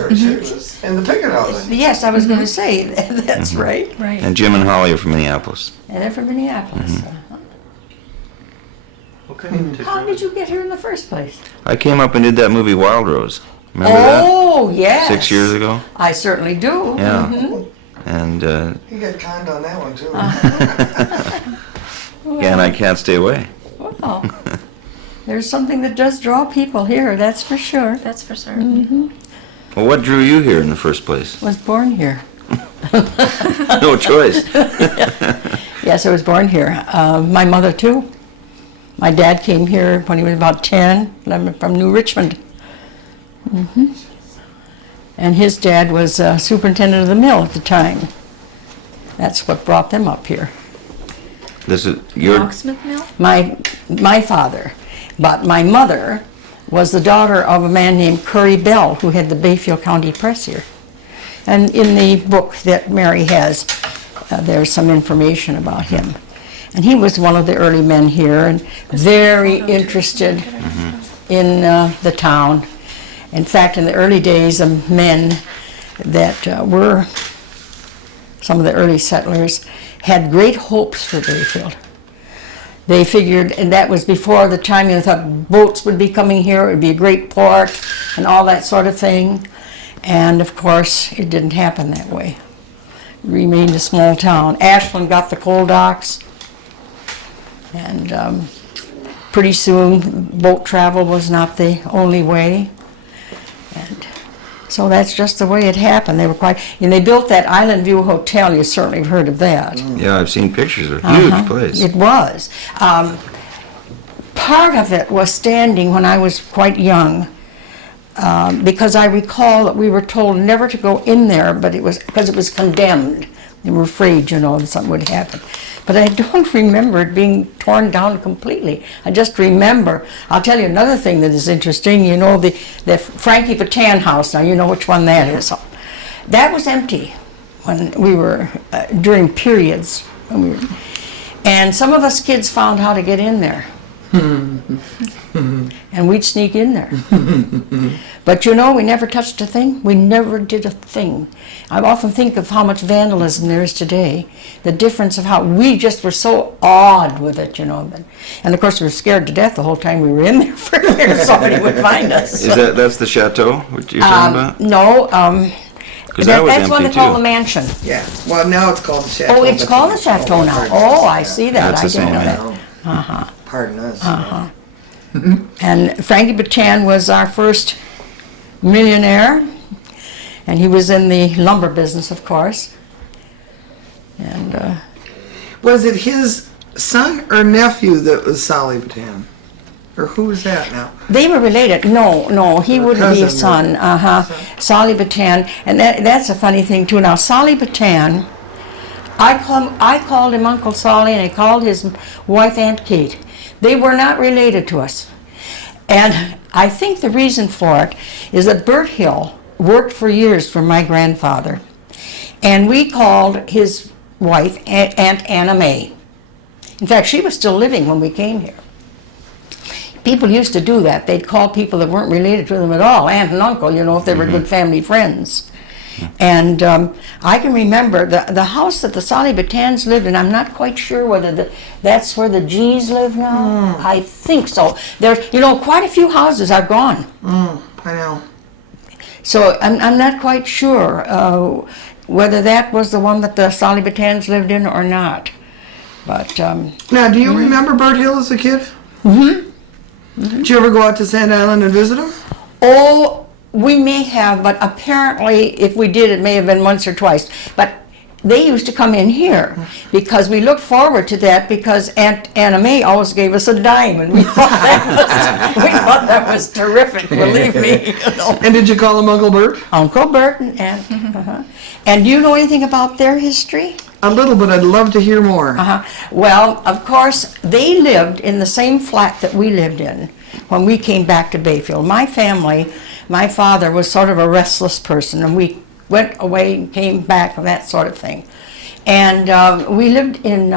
She was in the picket house. Yes, I was going to say, that's right. Right. And Jim and Holly are from Minneapolis. And they're from Minneapolis. Okay. How did you get here in the first place? I came up and did that movie Wild Rose. Remember that? Oh, yes. 6 years ago? I certainly do. Yeah. Mhm. And, You got conned on that one, too. yeah, and I can't stay away. Well, there's something that does draw people here, that's for sure. That's for certain. Well, what drew you here in the first place? Was born here. No choice. Yes, I was born here. My mother, too. My dad came here when he was about 10, from New Richmond. And his dad was superintendent of the mill at the time. That's what brought them up here. This is your. Locksmith Mill? My father. But my mother was the daughter of a man named Curry Bell, who had the Bayfield County Press here. And in the book that Mary has, there's some information about him. And he was one of the early men here and very interested in the town. In fact, in the early days, the men that were some of the early settlers had great hopes for Bayfield. They figured, and that was before the time they thought boats would be coming here, it would be a great port, and all that sort of thing. And of course, it didn't happen that way. It remained a small town. Ashland got the coal docks, and pretty soon boat travel was not the only way. And so that's just the way it happened. They were and they built that Island View Hotel. You certainly have heard of that. Yeah, I've seen pictures of it. Huge place. It was. Part of it was standing when I was quite young, because I recall that we were told never to go in there, but it was because it was condemned. They were afraid, that something would happen. But I don't remember it being torn down completely. I just remember, I'll tell you another thing that is interesting, the Frankie Patan house, now you know which one that is. That was empty when we were, during periods. And some of us kids found how to get in there. And we'd sneak in there. But we never touched a thing. We never did a thing. I often think of how much vandalism there is today. The difference of how we just were so awed with it, And of course we were scared to death the whole time we were in there for fear somebody would find us. Is that's the chateau what you're talking about? No, that's what they call too. the mansion. Yeah, well, now it's called the Chateau. Oh, it's called the chateau now. Oh, I see that. That's the I didn't same, know that. Pardon us. And Frankie Patan was our first millionaire, and he was in the lumber business, of course. And Was it his son or nephew that was Solly Patan? Or who was that now? they were related. No, he Or wouldn't be a cousin, son. Solly Patan, and that's a funny thing too. Now, Solly Patan, I called him Uncle Solly, and I called his wife Aunt Kate. They were not related to us. And I think the reason for it is that Bert Hill worked for years for my grandfather. And we called his wife Aunt Anna May. In fact, she was still living when we came here. People used to do that. They'd call people that weren't related to them at all, aunt and uncle, if they were good family friends. And I can remember the house that the Solly Patans lived in. I'm not quite sure whether that's where the G's live now. I think so. There's, quite a few houses are gone. I know. So I'm not quite sure whether that was the one that the Solly Patans lived in or not. But Now, do you remember Bert Hill as a kid? Did you ever go out to Sand Island and visit him? oh, we may have, but apparently if we did, it may have been once or twice. But they used to come in here because we looked forward to that because Aunt Anna May always gave us a dime, and we thought that was terrific, believe me. And did you call him Uncle Bert? Uncle Bert and Aunt. And do you know anything about their history? A little, but I'd love to hear more. Well, of course, they lived in the same flat that we lived in when we came back to Bayfield. My family, my father was sort of a restless person, and we went away and came back and that sort of thing. And we lived in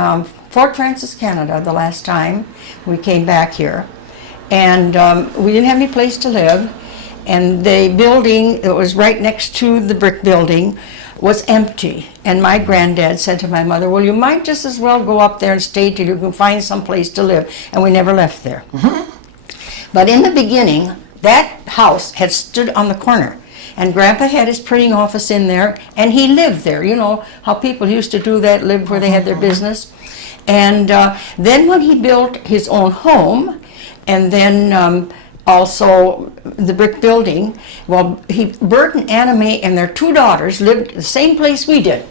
Fort Francis, Canada the last time we came back here. And we didn't have any place to live. And the building that was right next to the brick building was empty. And my granddad said to my mother, well, you might just as well go up there and stay till you can find some place to live. And we never left there. But in the beginning, that house had stood on the corner. And Grandpa had his printing office in there, and he lived there. You know how people used to do that, live where they had their business. And then when he built his own home, and then also the brick building, well, Bert and Anna Mae and their 2 daughters lived the same place we did.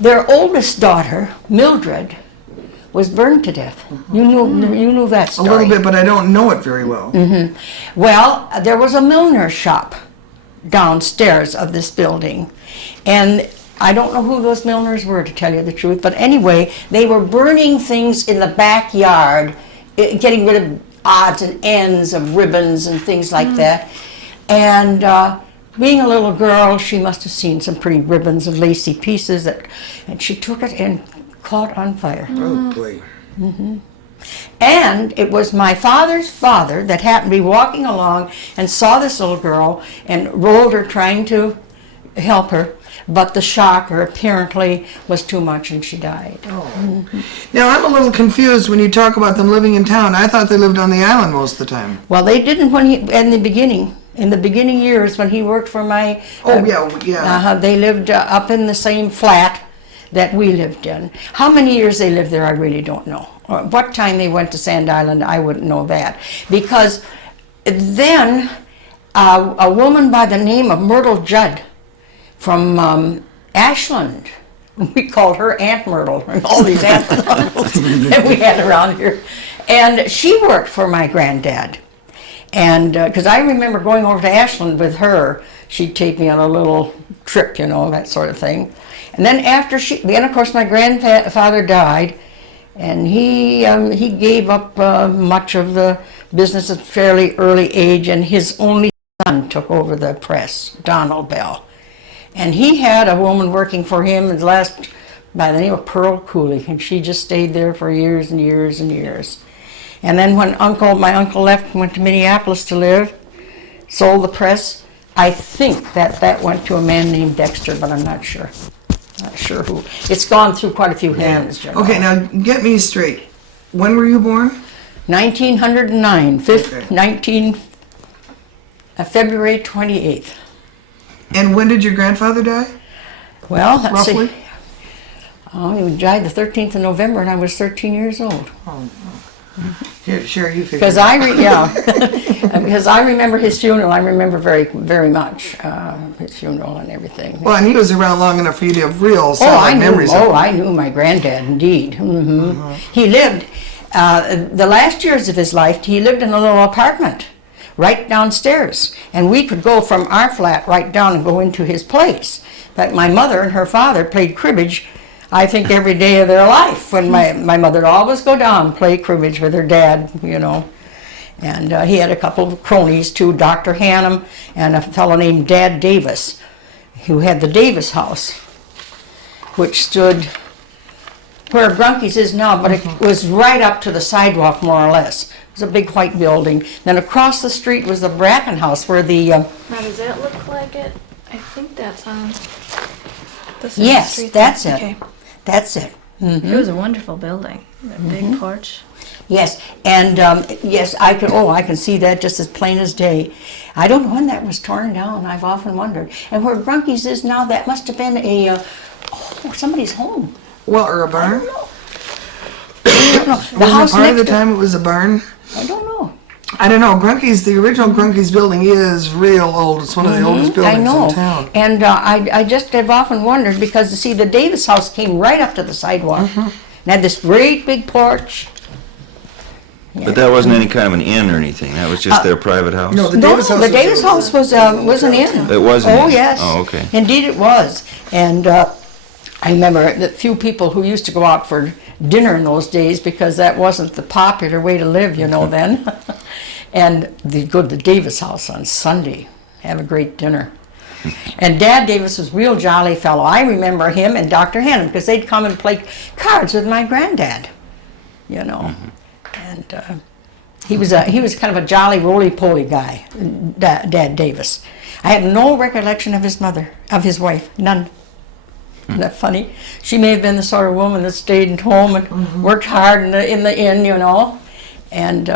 Their oldest daughter, Mildred, was burned to death. You knew that story. A little bit, but I don't know it very well. Well, there was a milliner's shop downstairs of this building, and I don't know who those milliners were, to tell you the truth, but anyway, they were burning things in the backyard, getting rid of odds and ends of ribbons and things like that. And being a little girl, she must have seen some pretty ribbons and lacy pieces, and she took it and caught on fire. Oh, boy. And it was my father's father that happened to be walking along and saw this little girl and rolled her trying to help her, but the shocker apparently was too much and she died. Now, I'm a little confused when you talk about them living in town. I thought they lived on the island most of the time. Well, they didn't in the beginning years when he worked for my... they lived up in the same flat that we lived in. How many years they lived there, I really don't know. Or what time they went to Sand Island, I wouldn't know that. Because then a woman by the name of Myrtle Judd from Ashland, we called her Aunt Myrtle, and all these aunts and uncles that we had around here. And she worked for my granddad. And because I remember going over to Ashland with her, she'd take me on a little trip, you know, that sort of thing. And then then of course my grandfather died, and he gave up much of the business at a fairly early age, and his only son took over the press, Donald Bell. And he had a woman working for him by the name of Pearl Cooley, and she just stayed there for years and years and years. And then when my uncle left and went to Minneapolis to live, sold the press, I think that went to a man named Dexter, but I'm not sure. Not sure who. It's gone through quite a few hands, General. Okay, now get me straight. When were you born? 1909, February 28th. And when did your grandfather die? Well, let's Roughly? see. Oh, he died the 13th of November, and I was 13 years old. Here, Sherry, you figure. Because because I remember his funeral. I remember very, very much his funeral and everything. Well, and he was around long enough for you to have real solid memories of him. I knew my granddad, indeed. He lived, the last years of his life, he lived in a little apartment right downstairs. And we could go from our flat right down and go into his place. In fact, my mother and her father played cribbage, I think, every day of their life. When my mother would always go down and play cribbage with her dad, you know. And he had a couple of cronies too, Dr. Hannum and a fellow named Dad Davis, who had the Davis House, which stood where Grandkids is now, but it was right up to the sidewalk, more or less. It was a big white building. Then across the street was the Bracken House, where the... Now, does that look like it? I think that's on... Yes, that's it. Okay. That's it. It was a wonderful building. That big porch. Yes, and yes, I can see that just as plain as day. I don't know when that was torn down. I've often wondered. And where Grandkids is now, that must have been somebody's home. Well, or a barn? I don't know. The house part of the next time it was a barn? I don't know. I don't know. The original Grandkids building is real old. It's one of the oldest buildings in town. And I just have often wondered, because, you see, the Davis house came right up to the sidewalk and had this great big porch. Yeah. But that wasn't any kind of an inn or anything. That was just their private house. No, the Davis house was an inn. It was an inn? Oh, yes. Oh, okay. Indeed it was. And I remember the few people who used to go out for dinner in those days, because that wasn't the popular way to live, you know, then. And they'd go to the Davis house on Sunday, have a great dinner. And Dad Davis was a real jolly fellow. I remember him and Dr. Hannum, because they'd come and play cards with my granddad, you know. And He was kind of a jolly, roly-poly guy, Dad Davis. I have no recollection of his wife, none. Isn't that funny? She may have been the sort of woman that stayed at home and worked hard in the inn, you know. And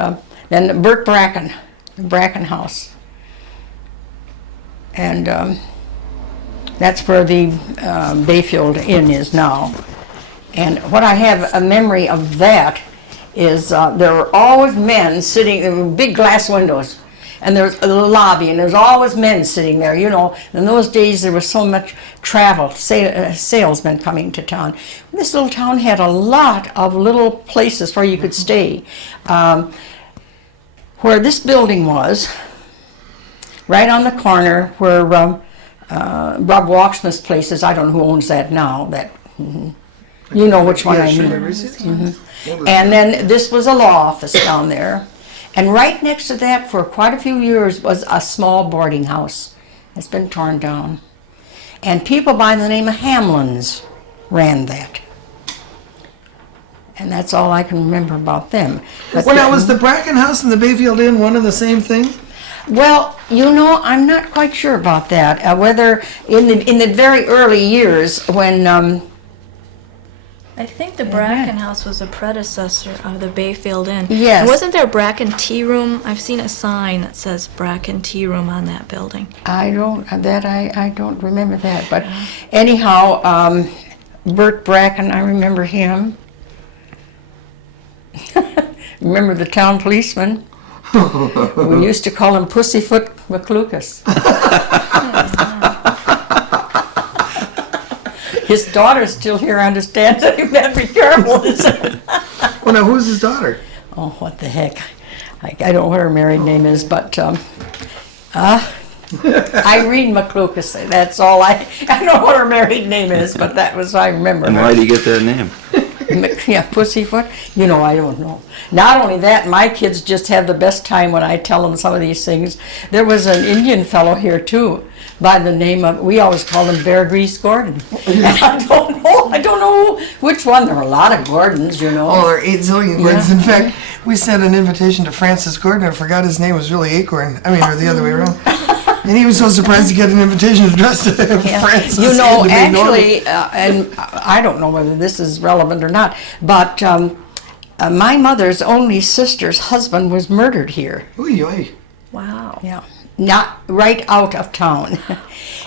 then Bert Bracken, Bracken House. And that's where the Bayfield Inn is now. And what I have a memory of that is there were always men sitting, there were big glass windows, and there's a lobby, and there's always men sitting there, you know. In those days, there was so much travel, salesmen coming to town. This little town had a lot of little places where you could stay. Where this building was, right on the corner where Rob Walksmith's place is, I don't know who owns that now, you know which one I mean. And then this was a law office down there. And right next to that for quite a few years was a small boarding house. It's been torn down. And people by the name of Hamlins ran that. And that's all I can remember about them. But Well, now, was the Bracken House and the Bayfield Inn one and the same thing? Well, you know, I'm not quite sure about that. Whether in the very early years when I think the Bracken House was a predecessor of the Bayfield Inn. Yes. And wasn't there a Bracken Tea Room? I've seen a sign that says Bracken Tea Room on that building. I don't remember that. But anyhow, Bert Bracken, I remember him. Remember the town policeman? We used to call him Pussyfoot McLucas. His daughter's still here, understands that you better be careful. Well, now, who's his daughter? Oh, what the heck. I don't know what her married name is, but Irene McLucas. That's all I don't know what her married name is, but that was, I remember. And her. why do you get that name? Yeah, Pussyfoot. You know, I don't know. Not only that, my kids just have the best time when I tell them some of these things. There was an Indian fellow here too, by the name of, we always called him Bear Grease Gordon. And I don't know which one. There were a lot of Gordons, you know. Oh, there are 8 zillion Gordons. Yeah. In fact, we sent an invitation to Francis Gordon. I forgot his name was really Acorn. I mean, or the other way around. And he was so surprised to get an invitation addressed to Francis. You know, and to be normal. actually, and I don't know whether this is relevant or not, but my mother's only sister's husband was murdered here. Oy, oy. Wow. Yeah, not right out of town.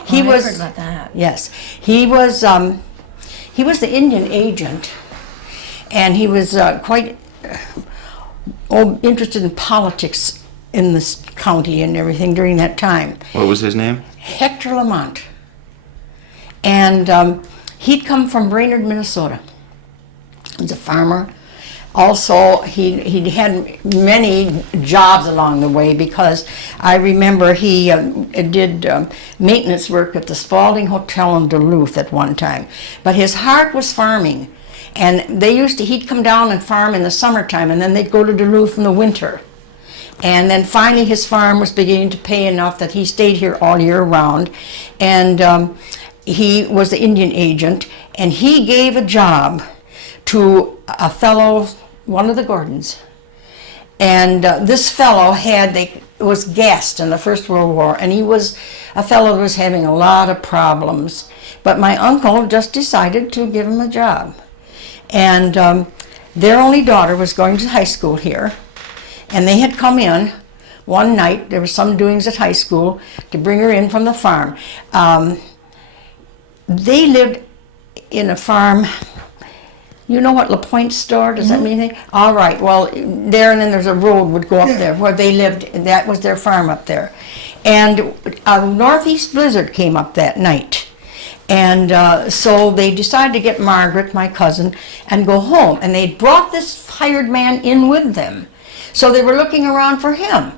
He I was. heard about that. Yes, he was. He was the Indian agent, and he was quite interested in politics in this county and everything during that time. What was his name? Hector Lamont. And he'd come from Brainerd, Minnesota. He was a farmer. Also, he had many jobs along the way, because I remember he did maintenance work at the Spalding Hotel in Duluth at one time. But his heart was farming. And he'd come down and farm in the summertime, and then they'd go to Duluth in the winter. And then finally his farm was beginning to pay enough that he stayed here all year round. And he was the Indian agent, and he gave a job to a fellow, one of the Gordons. And this fellow was gassed in the First World War, and he was a fellow that was having a lot of problems. But my uncle just decided to give him a job. And their only daughter was going to high school here. And they had come in one night, there were some doings at high school, to bring her in from the farm. They lived in a farm, you know what LaPointe store, does that mean anything? All right, well, there, and then there's a road would go up there where they lived, and that was their farm up there. And a northeast blizzard came up that night. And so they decided to get Margaret, my cousin, and go home. And they brought this hired man in with them. So they were looking around for him.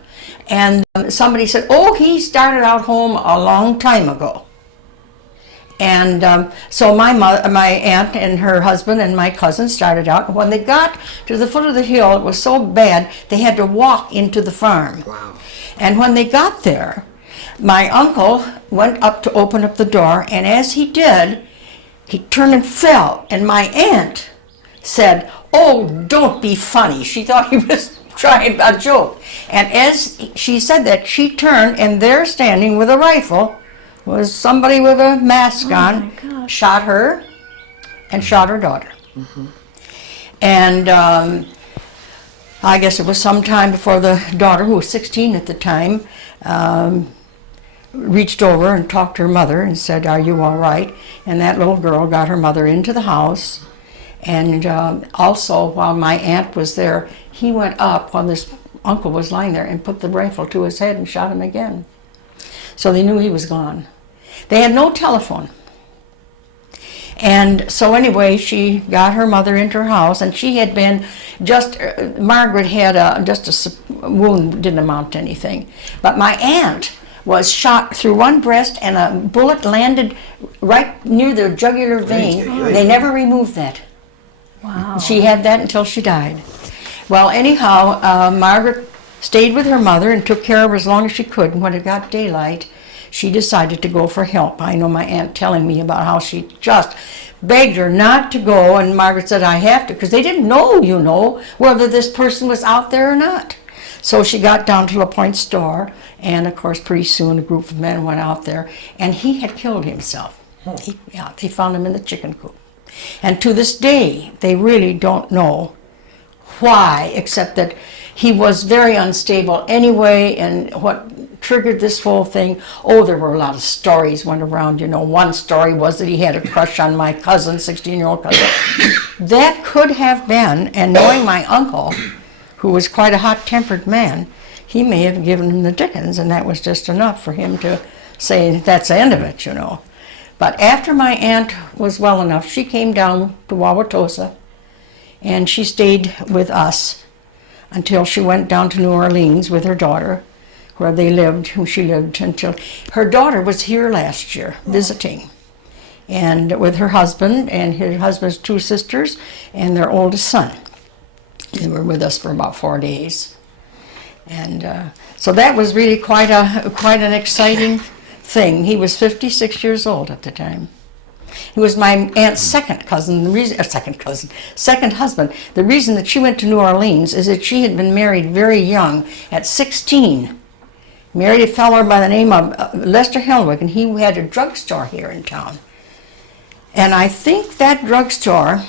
And somebody said, oh, he started out home a long time ago. And so my aunt and her husband and my cousin started out. When they got to the foot of the hill, it was so bad, they had to walk into the farm. Wow. And when they got there, my uncle went up to open up the door, and as he did, he turned and fell. And my aunt said, oh, don't be funny. She thought he was trying a joke. And as she said that, she turned, and there standing with a rifle was somebody with a mask on, shot her, and shot her daughter. And I guess it was some time before the daughter, who was 16 at the time, reached over and talked to her mother and said, "Are you all right?" And that little girl got her mother into the house. And also, while my aunt was there, he went up while this uncle was lying there and put the rifle to his head and shot him again. So they knew he was gone. They had no telephone. And so anyway, she got her mother into her house, and she had been just, Margaret had just a wound, didn't amount to anything. But my aunt was shot through one breast, and a bullet landed right near the jugular vein. They never removed that. Wow. She had that until she died. Well, anyhow, Margaret stayed with her mother and took care of her as long as she could. And when it got daylight, she decided to go for help. I know my aunt telling me about how she just begged her not to go, and Margaret said, "I have to," because they didn't know, you know, whether this person was out there or not. So she got down to LaPointe store, and of course, pretty soon a group of men went out there, and he had killed himself. They found him in the chicken coop. And to this day, they really don't know why, except that he was very unstable anyway, and what triggered this whole thing, there were a lot of stories went around, you know. One story was that he had a crush on my cousin, 16-year-old cousin. That could have been, and knowing my uncle, who was quite a hot-tempered man, he may have given him the dickens, and that was just enough for him to say, that's the end of it, you know. But after my aunt was well enough, she came down to Wauwatosa, and she stayed with us until she went down to New Orleans with her daughter, where they lived, who she lived until her daughter was here last year visiting, and with her husband and his husband's two sisters and their oldest son. They were with us for about 4 days, and so that was really quite an exciting thing. He was 56 years old at the time. He was my aunt's second cousin. Second husband. The reason that she went to New Orleans is that she had been married very young, at 16. Married a fellow by the name of Lester Helwig, and he had a drugstore here in town. And I think that drugstore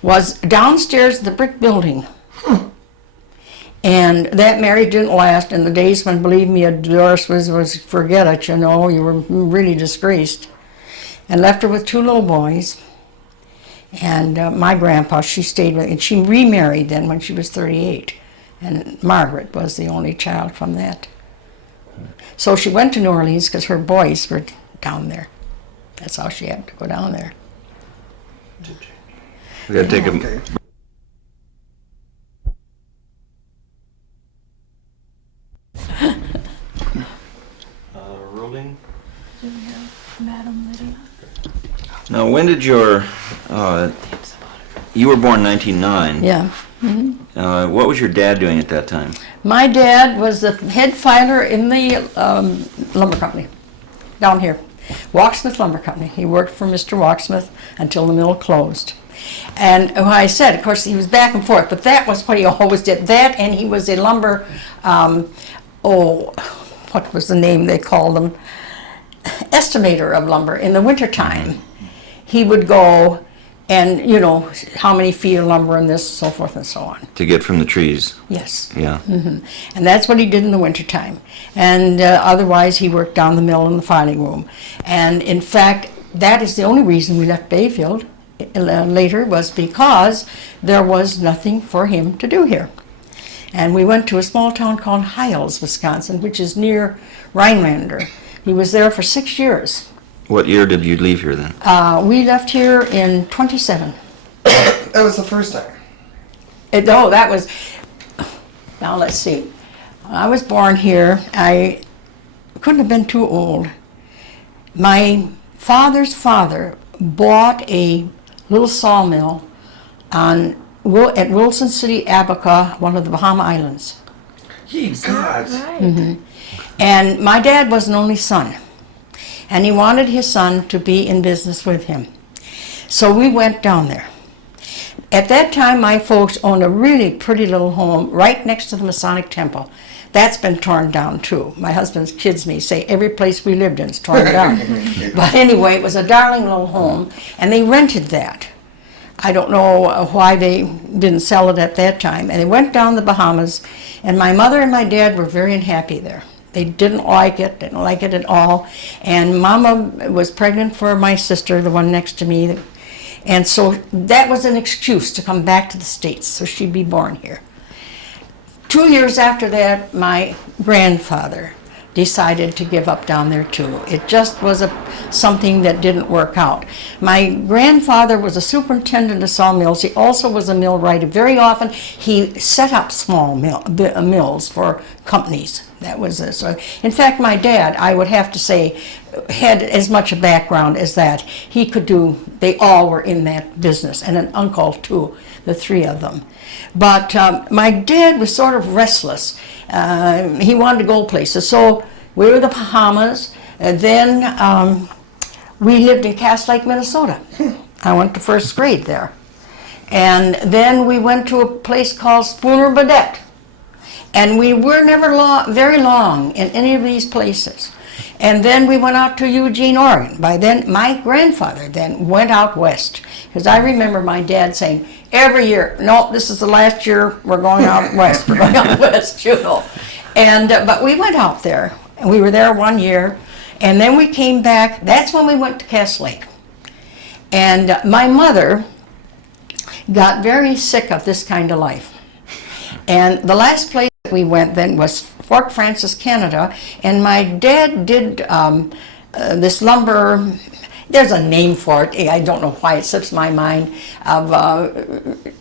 was downstairs in the brick building. And that marriage didn't last in the days when, believe me, a divorce was forget it, you know, you were really disgraced. And left her with 2 little boys. And my grandpa, she stayed with, and she remarried then when she was 38. And Margaret was the only child from that. So she went to New Orleans because her boys were down there. That's how she had to go down there. We gotta take a... Rolling. Madam Lydia. Now, when did your... you were born in 1909. Yeah. What was your dad doing at that time? My dad was the head filer in the lumber company down here, Walksmith Lumber Company. He worked for Mr. Walksmith until the mill closed. And when I said, of course, he was back and forth, but that was what he always did. That, and he was a lumber, what was the name they called them? Estimator of lumber in the wintertime. He would go and, you know, how many feet of lumber and this, so forth and so on. To get from the trees. Yes. Yeah. And that's what he did in the wintertime. And otherwise, he worked down the mill in the filing room. And in fact, that is the only reason we left Bayfield later, was because there was nothing for him to do here. And we went to a small town called Hiles, Wisconsin, which is near Rhinelander. He was there for 6 years. What year did you leave here then? We left here in 27. That was the first time. That was, now let's see. I was born here. I couldn't have been too old. My father's father bought a little sawmill at Wilson City, Abaca, one of the Bahama Islands. Ye gods. Right. And my dad was an only son, and he wanted his son to be in business with him. So we went down there. at that time, my folks owned a really pretty little home right next to the Masonic Temple. That's been torn down too. My husband's kids me say every place we lived in is torn down. But anyway, it was a darling little home, and they rented that. I don't know why they didn't sell it at that time. And they went down the Bahamas, and my mother and my dad were very unhappy there. They didn't like it at all. And Mama was pregnant for my sister, the one next to me. And so that was an excuse to come back to the States so she'd be born here. 2 years after that, my grandfather decided to give up down there too. It just was something that didn't work out. My grandfather was a superintendent of sawmills. He also was a millwright. Very often he set up small mills for companies. That was it. So, in fact, my dad, I would have to say, had as much a background as that. He could do, they all were in that business, and an uncle too, the three of them. But my dad was sort of restless. He wanted to go places. So we were in the Bahamas, and then we lived in Cass Lake, Minnesota. I went to first grade there. And then we went to a place called Spooner Badette. And we were never very long in any of these places. And then we went out to Eugene, Oregon. By then, my grandfather then went out west. Because I remember my dad saying, every year, no, this is the last year we're going out west. We're going out west, you know. And, but we went out there. And we were there 1 year. And then we came back. That's when we went to Cass Lake. And my mother got very sick of this kind of life. And the last place we went then was Fort Francis, Canada, and my dad did this lumber, there's a name for it, I don't know why it slips my mind, of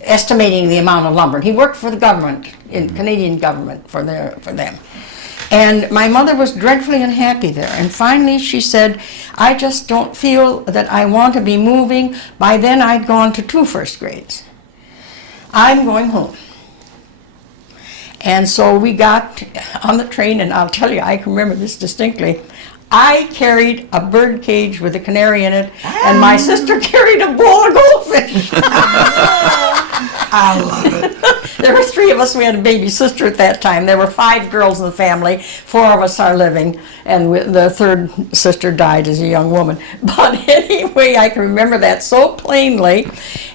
estimating the amount of lumber. He worked for the government, in Canadian government, for them. And my mother was dreadfully unhappy there, and finally she said, I just don't feel that I want to be moving. By then I'd gone to 2 first grades. I'm going home. And so we got on the train, and I'll tell you, I can remember this distinctly. I carried a bird cage with a canary in it, and my sister carried a bowl of goldfish. I love it. There were 3 of us. We had a baby sister at that time. There were 5 girls in the family. 4 of us are living, and the 3rd sister died as a young woman. But anyway, I can remember that so plainly.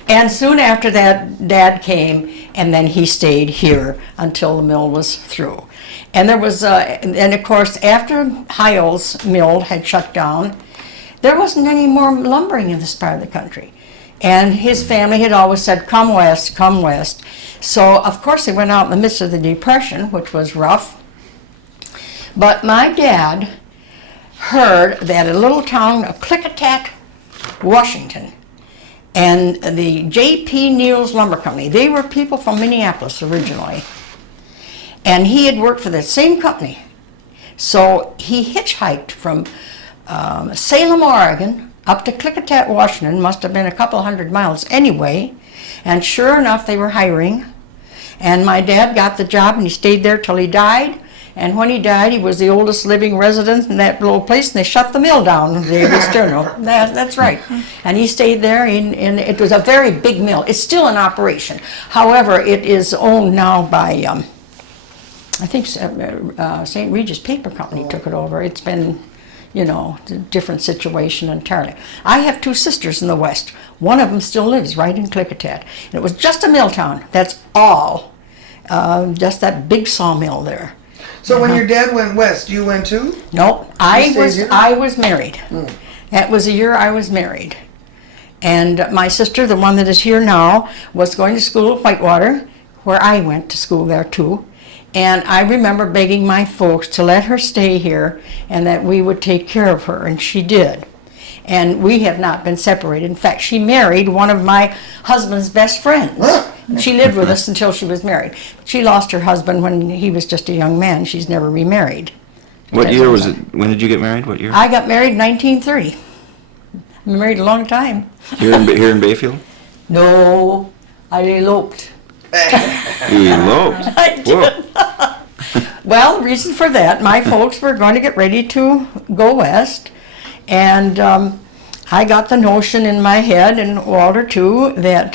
And soon after that, Dad came, and then he stayed here until the mill was through. And there was, and of course, after Heil's mill had shut down, there wasn't any more lumbering in this part of the country. And his family had always said, come west, come west. So, of course, they went out in the midst of the Depression, which was rough. But my dad heard that a little town of Klickitat, Washington, and the J.P. Neal's Lumber Company, they were people from Minneapolis originally. And he had worked for the same company. So he hitchhiked from Salem, Oregon, up to Klickitat, Washington, must have been a couple hundred miles anyway, and sure enough, they were hiring. And my dad got the job, and he stayed there till he died. And when he died, he was the oldest living resident in that little place, and they shut the mill down. That's right. And he stayed there, and it was a very big mill. It's still in operation. However, it is owned now by, I think, St. Regis Paper Company took it over. It's been, you know, a different situation entirely. I have 2 sisters in the West. One of them still lives right in Klickitat. And it was just a mill town. That's all. Just that big sawmill there. So when your dad went west, you went too? No, I was married. That was the year I was married. And my sister, the one that is here now, was going to school at Whitewater, where I went to school there too. And I remember begging my folks to let her stay here and that we would take care of her, and she did. And we have not been separated. In fact, she married one of my husband's best friends. She lived with us until she was married. She lost her husband when he was just a young man. She's never remarried. What year was it? When did you get married? What year? I got married in 1930. Been married a long time. Here in Bayfield? No, I eloped. You eloped? I did. Well, the reason for that, my folks were going to get ready to go west, and I got the notion in my head, and Walter too, that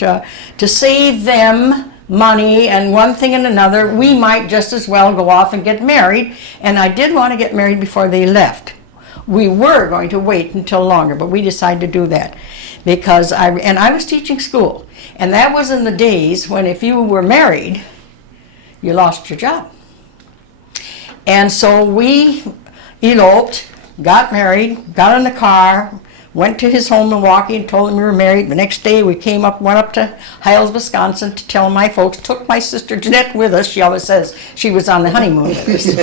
to save them money and one thing and another, we might just as well go off and get married. And I did want to get married before they left. We were going to wait until longer, but we decided to do that because I was teaching school, and that was in the days when if you were married, you lost your job. And so we eloped, got married, got in the car, went to his home in Milwaukee and told him we were married. The next day we went up to Hiles, Wisconsin to tell my folks, took my sister Jeanette with us. She always says she was on the honeymoon with us.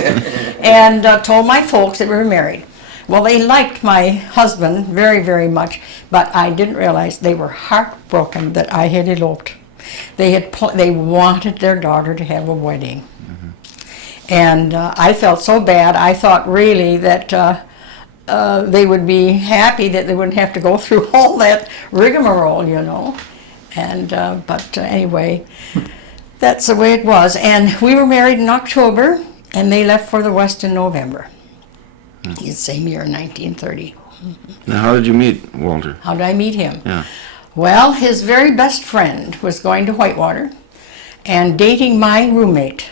And told my folks that we were married. Well, they liked my husband very, very much, but I didn't realize they were heartbroken that I had eloped. They wanted their daughter to have a wedding. And I felt so bad. I thought really that they would be happy that they wouldn't have to go through all that rigmarole, you know. And but anyway, that's the way it was. And we were married in October, and they left for the West in November. The same year, 1930. Now, how did you meet Walter? How did I meet him? Yeah. Well, his very best friend was going to Whitewater and dating my roommate.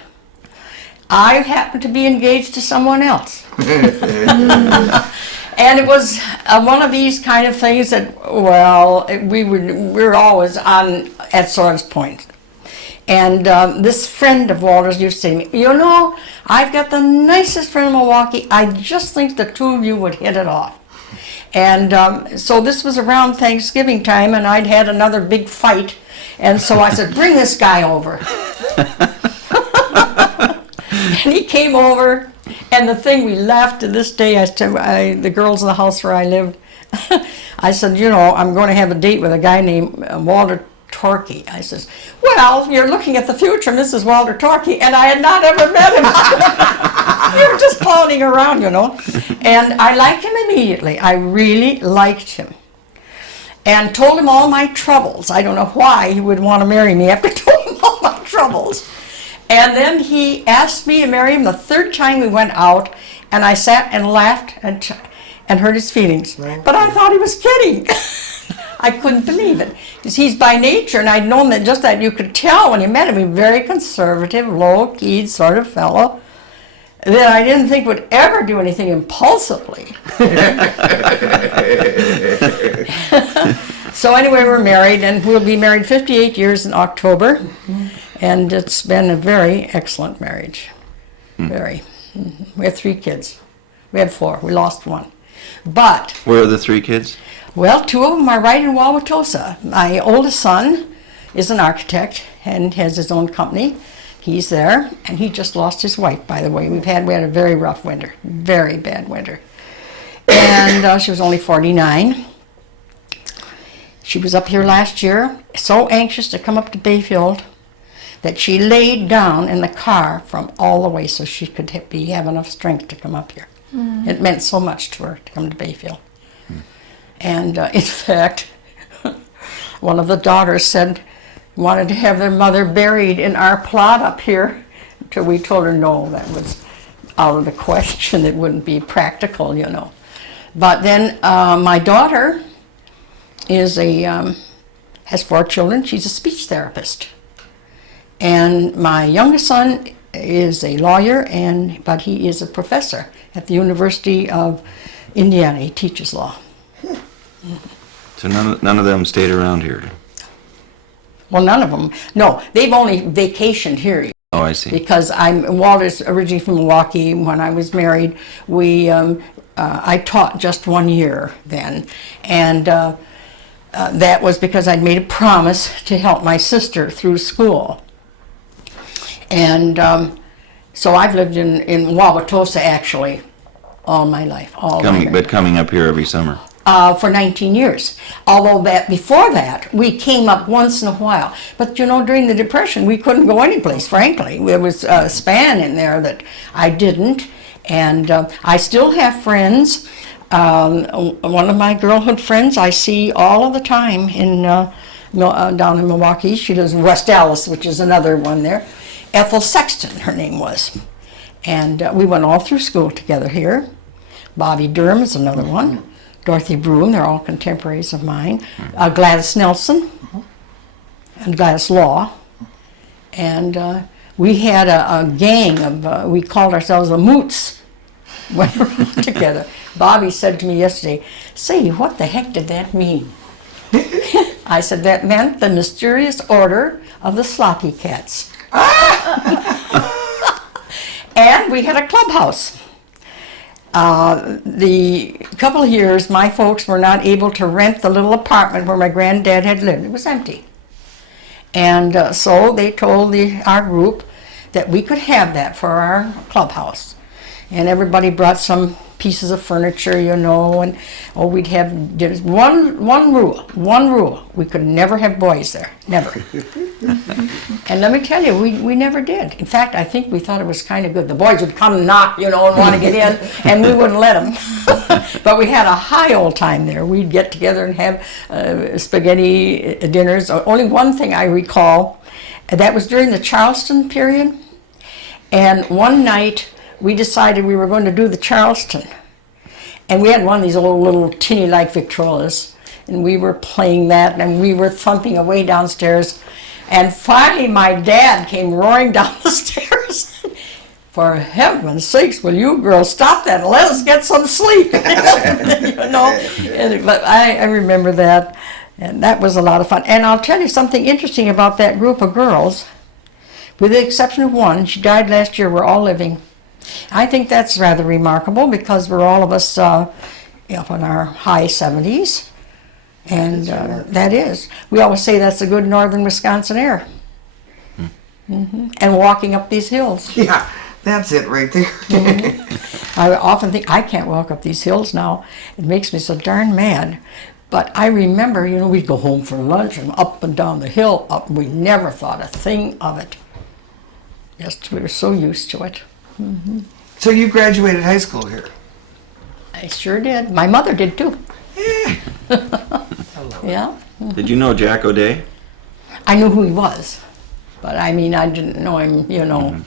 I happened to be engaged to someone else. And it was one of these kind of things that, well, we were always on at swords' point. And this friend of Walter's used to say to me, you know, I've got the nicest friend in Milwaukee. I just think the two of you would hit it off. And so this was around Thanksgiving time, and I'd had another big fight. And so I said, bring this guy over. And he came over, and the thing we laughed to this day, the girls in the house where I lived, I said, you know, I'm going to have a date with a guy named Walter Torke. I says, well, you're looking at the future Mrs. Walter Torke, and I had not ever met him. We were just clowning around, you know. And I liked him immediately. I really liked him. And told him all my troubles. I don't know why he would want to marry me after I told him all my troubles. And then he asked me to marry him the third time we went out, and I sat and laughed and hurt his feelings. But I thought he was kidding. I couldnn't believe it. Because he's by nature, and I'd known that just that you could tell when you met him, he's a very conservative, low-keyed sort of fellow that I didn't think would ever do anything impulsively. So anyway, we're married, and we'll be married 58 years in October, and it's been a very excellent marriage. Very. We have 3 kids. We had 4. We lost 1. But Where are the 3 kids? well, 2 of them are right in Wauwatosa. My oldest son is an architect and has his own company. He's there, and he just lost his wife, by the way. We had a very rough winter, very bad winter. And she was only 49. She was up here last year, so anxious to come up to Bayfield that she laid down in the car from all the way so she could have enough strength to come up here. It meant so much to her to come to Bayfield. And in fact, one of the daughters wanted to have their mother buried in our plot up here. Until we told her no, that was out of the question. It wouldn't be practical, you know. But then my daughter has 4 children. She's a speech therapist. And my youngest son is a lawyer, but he is a professor at the University of Indiana. He teaches law. So none of them stayed around here? Well, none of them. No, they've only vacationed here. Oh, I see. Because Walter's originally from Milwaukee. When I was married, I taught just 1 year then. And that was because I'd made a promise to help my sister through school. And so I've lived in Wauwatosa actually all my life. But coming up here every summer? For 19 years. Although before that, we came up once in a while. But you know, during the Depression, we couldn't go anyplace, frankly. There was a span in there that I didn't. And I still have friends. One of my girlhood friends I see all of the time down in Milwaukee. She lives in West Dallas, which is another one there. Ethel Sexton, her name was. And we went all through school together here. Bobby Durham is another one. Dorothy Broom, they're all contemporaries of mine. Gladys Nelson and Gladys Law. And we had a gang of, we called ourselves the Moots. Went around together. Bobby said to me yesterday, "Say, what the heck did that mean?" I said, "That meant the mysterious order of the Sloppy Cats." And we had a clubhouse. The couple of years, my folks were not able to rent the little apartment where my granddad had lived. It was empty. And so they told our group that we could have that for our clubhouse. And everybody brought some pieces of furniture, you know, and we'd have dinners. One rule, we could never have boys there, never. And let me tell you, we never did. In fact, I think we thought it was kind of good. The boys would come and knock, you know, and want to get in, and we wouldn't let them. But we had a high old time there. We'd get together and have spaghetti dinners. Only one thing I recall, that was during the Charleston period, and one night we decided we were going to do the Charleston. And we had one of these old little tinny-like Victrolas, and we were playing that, and we were thumping away downstairs. And finally my dad came roaring down the stairs. "For heaven's sakes, will you girls stop that and let us get some sleep?" You know? But I remember that, and that was a lot of fun. And I'll tell you something interesting about that group of girls. With the exception of one, she died last year, we're all living. I think that's rather remarkable because we're all of us up in our high 70s. And that is. We always say that's the good northern Wisconsin air. And walking up these hills. Yeah, that's it right there. I often think, I can't walk up these hills now. It makes me so darn mad. But I remember, you know, we'd go home for lunch and up and down the hill. We never thought a thing of it. Just, we were so used to it. So you graduated high school here? I sure did. My mother did too. Yeah. Did you know Jack O'Day? I knew who he was, but I mean, I didn't know him, you know.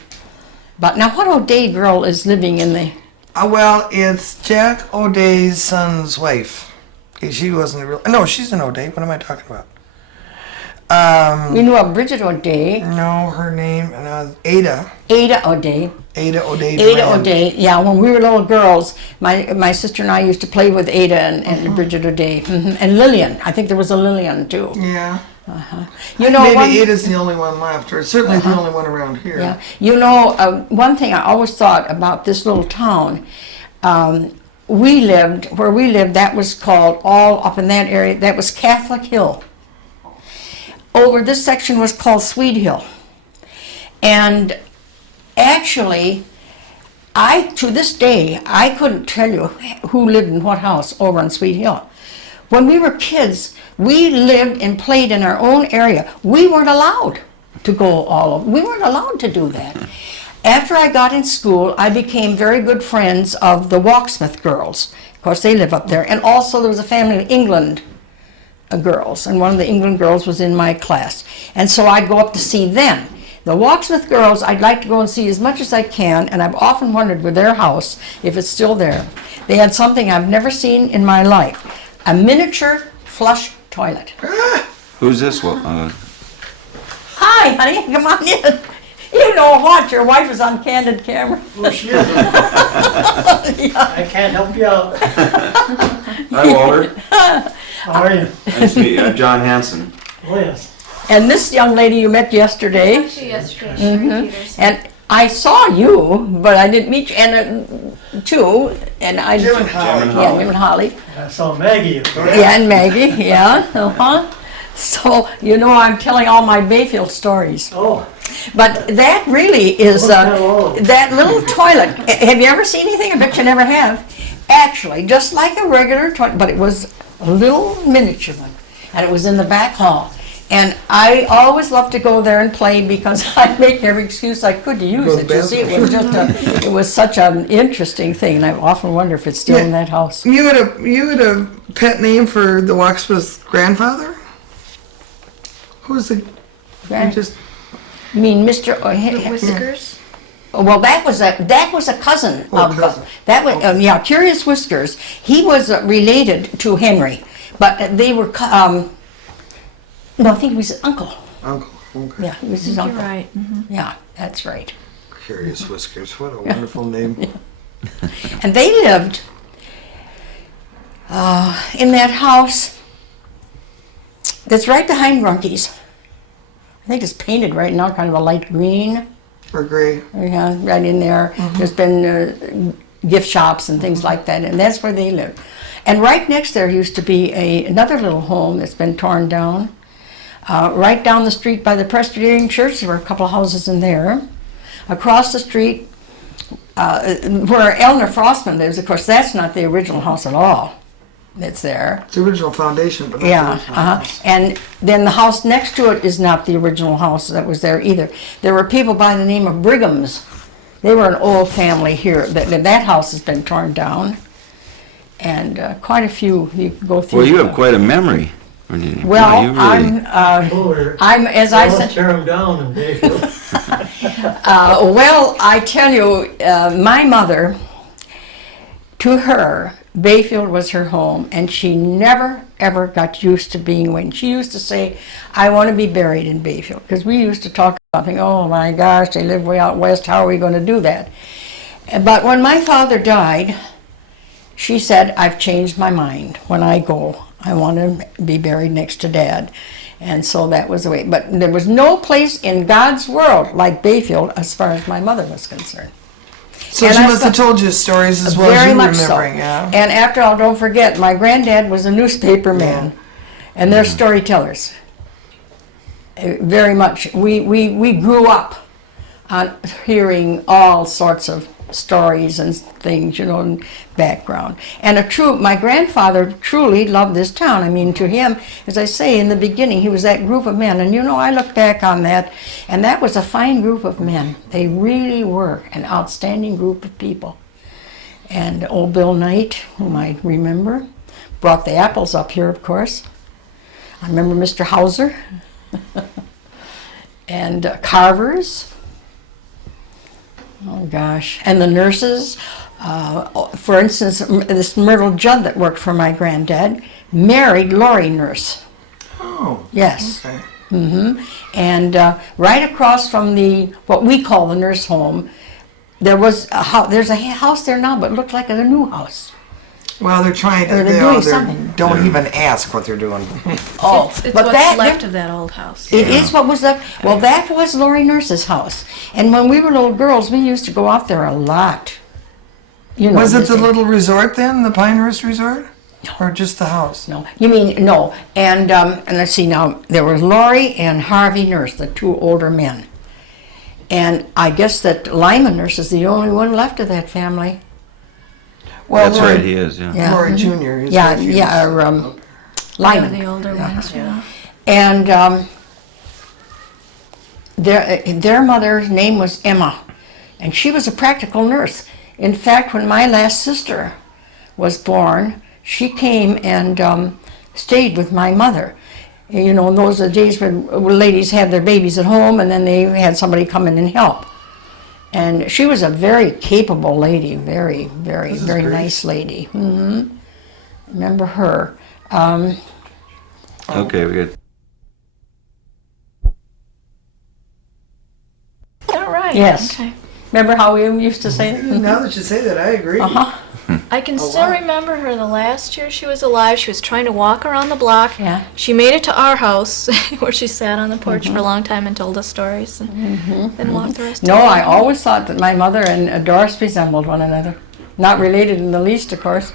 But now, what O'Day girl is living in the... Well, it's Jack O'Day's son's wife. She wasn't a real... No, she's an O'Day. What am I talking about? We knew of Bridget O'Day. No, her name, Ada. Ada O'Day. Ada O'Day. Ada O'Day, yeah, when we were little girls, my sister and I used to play with Ada and Bridget O'Day. And Lillian, I think there was a Lillian too. Yeah. You know, maybe Ada's the only one left, or certainly the only one around here. Yeah. You know, one thing I always thought about this little town, where we lived, that was called, all up in that area, that was Catholic Hill. Over this section was called Swede Hill. And actually, to this day, I couldn't tell you who lived in what house over on Swede Hill. When we were kids, we lived and played in our own area. We weren't allowed to go we weren't allowed to do that. After I got in school, I became very good friends of the Walksmith girls. Of course, they live up there. And also there was a family of England girls, and one of the England girls was in my class. And so I'd go up to see them. The Walksmith girls, I'd like to go and see as much as I can, and I've often wondered with their house if it's still there. They had something I've never seen in my life, a miniature flush toilet. Who's this? Hi, honey, come on in. You know what? Your wife is on candid camera. Oh, she is. I can't help you out. Hi, Walter. How are you? Nice to meet you. I'm John Hanson. Oh, yes. And this young lady you met yesterday. Actually, yesterday, Sherry Peterson. And I saw you, but I didn't meet you, and too. And I. Jim and Holly. Yeah, Jim and Holly. I saw Maggie. Yeah, and Maggie. Yeah. So you know, I'm telling all my Bayfield stories. Oh. But that really is that little toilet. Have you ever seen anything? I bet you never have. Actually, just like a regular toilet, but it was a little miniature one, and it was in the back hall. And I always loved to go there and play because I'd make every excuse I could to use it. You see, it was such an interesting thing, and I often wonder if it's still in that house. You had a pet name for the Walksmith's grandfather? Who was the? You mean Mr. The Whiskers? Well, that was a cousin Oh, of cousin. that was yeah, Curious Whiskers. He was related to Henry, but they were no, I think he was his uncle. Uncle. Okay. Yeah, he was his You're uncle. right. Yeah, that's right. Curious Whiskers. What a wonderful name. And they lived in that house that's right behind Grunky's. I think it's painted right now, kind of a light green. Or gray. Yeah, right in there. There's been gift shops and things like that, and that's where they lived. And right next there used to be another little home that's been torn down. Right down the street by the Presbyterian Church, there were a couple of houses in there. Across the street, where Eleanor Frostman lives, of course, that's not the original house at all. That's there. It's the original foundation, but not the Yeah, original house. and then the house next to it is not the original house that was there either. There were people by the name of Brighams. They were an old family here. That house has been torn down, and quite a few. You can go through. Well, you have quite a memory, Virginia. Well, Boy, you really, I'm as I Don't said. tear them down in Bayfield. Well, I tell you, my mother, to her, Bayfield was her home, and she never, ever got used to being away. She used to say, I want to be buried in Bayfield, because we used to talk about, thinking, oh my gosh, they live way out west, how are we going to do that? But when my father died, she said, I've changed my mind. When I go, I want to be buried next to Dad. And so that was the way. But there was no place in God's world like Bayfield as far as my mother was concerned. So And she I must have spent- told you stories as well as Very you much so. remembering, yeah. And after all, don't forget, my granddad was a newspaper man, and they're storytellers. Very much. We grew up on hearing all sorts of stories and things, and background. And my grandfather truly loved this town. I mean, to him, as I say, in the beginning, he was that group of men. And I look back on that, and that was a fine group of men. They really were an outstanding group of people. And old Bill Knight, whom I remember, brought the apples up here, of course. I remember Mr. Hauser and Carvers. Oh gosh, and the nurses. For instance, this Myrtle Judd that worked for my granddad married Lori Nurse. Oh. Yes. Okay. And right across from what we call the nurse home, there's a house there now, but it looked like a new house. Well, they're trying to. Or they're doing something. Don't even ask what they're doing. Oh, It's but what's left of that old house. It is what was left. Well, that was Lori Nurse's house. And when we were little girls, we used to go out there a lot. Was it the visiting. little resort then, the Pinehurst Resort? Or just the house? No, you mean no. And let's see now. There was Lori and Harvey Nurse, the two older men. And I guess that Lyman Nurse is the only one left of that family. Well, that's right, he is, yeah. Yeah. Lori Jr. his Yeah, nephew. yeah, Lyman. The older ones, And their mother's name was Emma, and she was a practical nurse. In fact, when my last sister was born, she came and stayed with my mother. In those are the days when ladies had their babies at home, and then they had somebody come in and help. And she was a very capable lady, very, very, This is very great. nice lady. Remember her. Okay, we got. All right. Yes. Okay. Remember how we used to say it? Now that you say that, I agree. Uh-huh. I can still remember her the last year she was alive. She was trying to walk around the block. Yeah. She made it to our house where she sat on the porch for a long time and told us stories and then walked the rest No, of the I way. always thought that my mother and Doris resembled one another. Not related in the least, of course.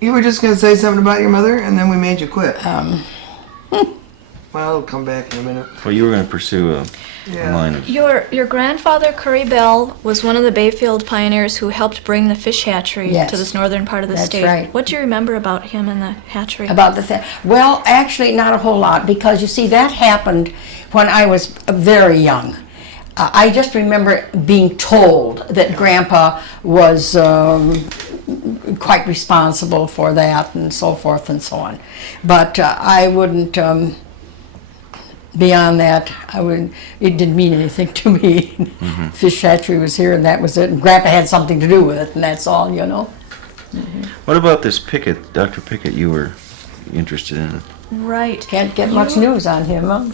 You were just going to say something about your mother, and then we made you quit. Well, it'll come back in a minute. Well, you were going to pursue a Yeah. line of. Your grandfather, Curry Bell, was one of the Bayfield pioneers who helped bring the fish hatchery Yes. to this northern part of the That's state. right. What do you remember about him and the hatchery? About the thing. Well, actually, not a whole lot, because you see, that happened when I was very young. I just remember being told that Grandpa was quite responsible for that and so forth and so on. But I wouldn't beyond that, it didn't mean anything to me. Fish hatchery was here and that was it. And Grandpa had something to do with it and that's all, you know. What about this Pickett, Dr. Pickett you were interested in? Right. Can't get much news on him, huh?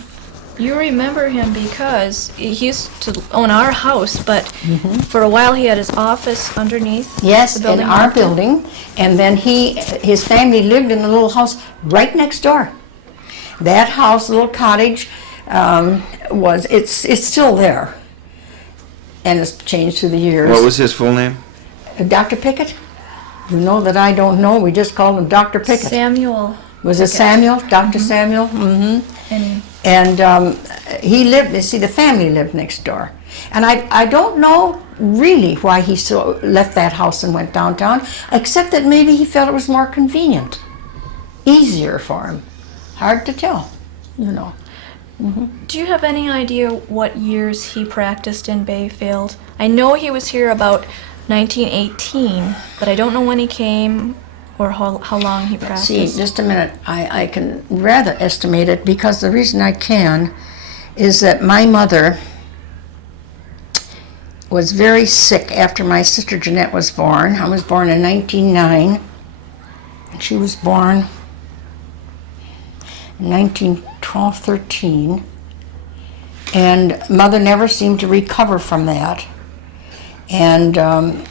You remember him because he used to own our house, but for a while he had his office underneath Yes, the in building. our building. And then his family lived in a little house right next door. That house, little cottage, it's still there. And it's changed through the years. What was his full name? Dr. Pickett? You know that I don't know. We just called him Dr. Pickett. Samuel. Was it Samuel? Dr. Samuel? Mm-hmm. And he lived, you see, the family lived next door. And I don't know really why he left that house and went downtown, except that maybe he felt it was more convenient, easier for him. Hard to tell, you know. Do you have any idea what years he practiced in Bayfield? I know he was here about 1918, but I don't know when he came or how long he practiced. See, just a minute. I can rather estimate it because the reason I can is that my mother was very sick after my sister Jeanette was born. I was born in 1909. She was born in 1912, 13. And Mother never seemed to recover from that. And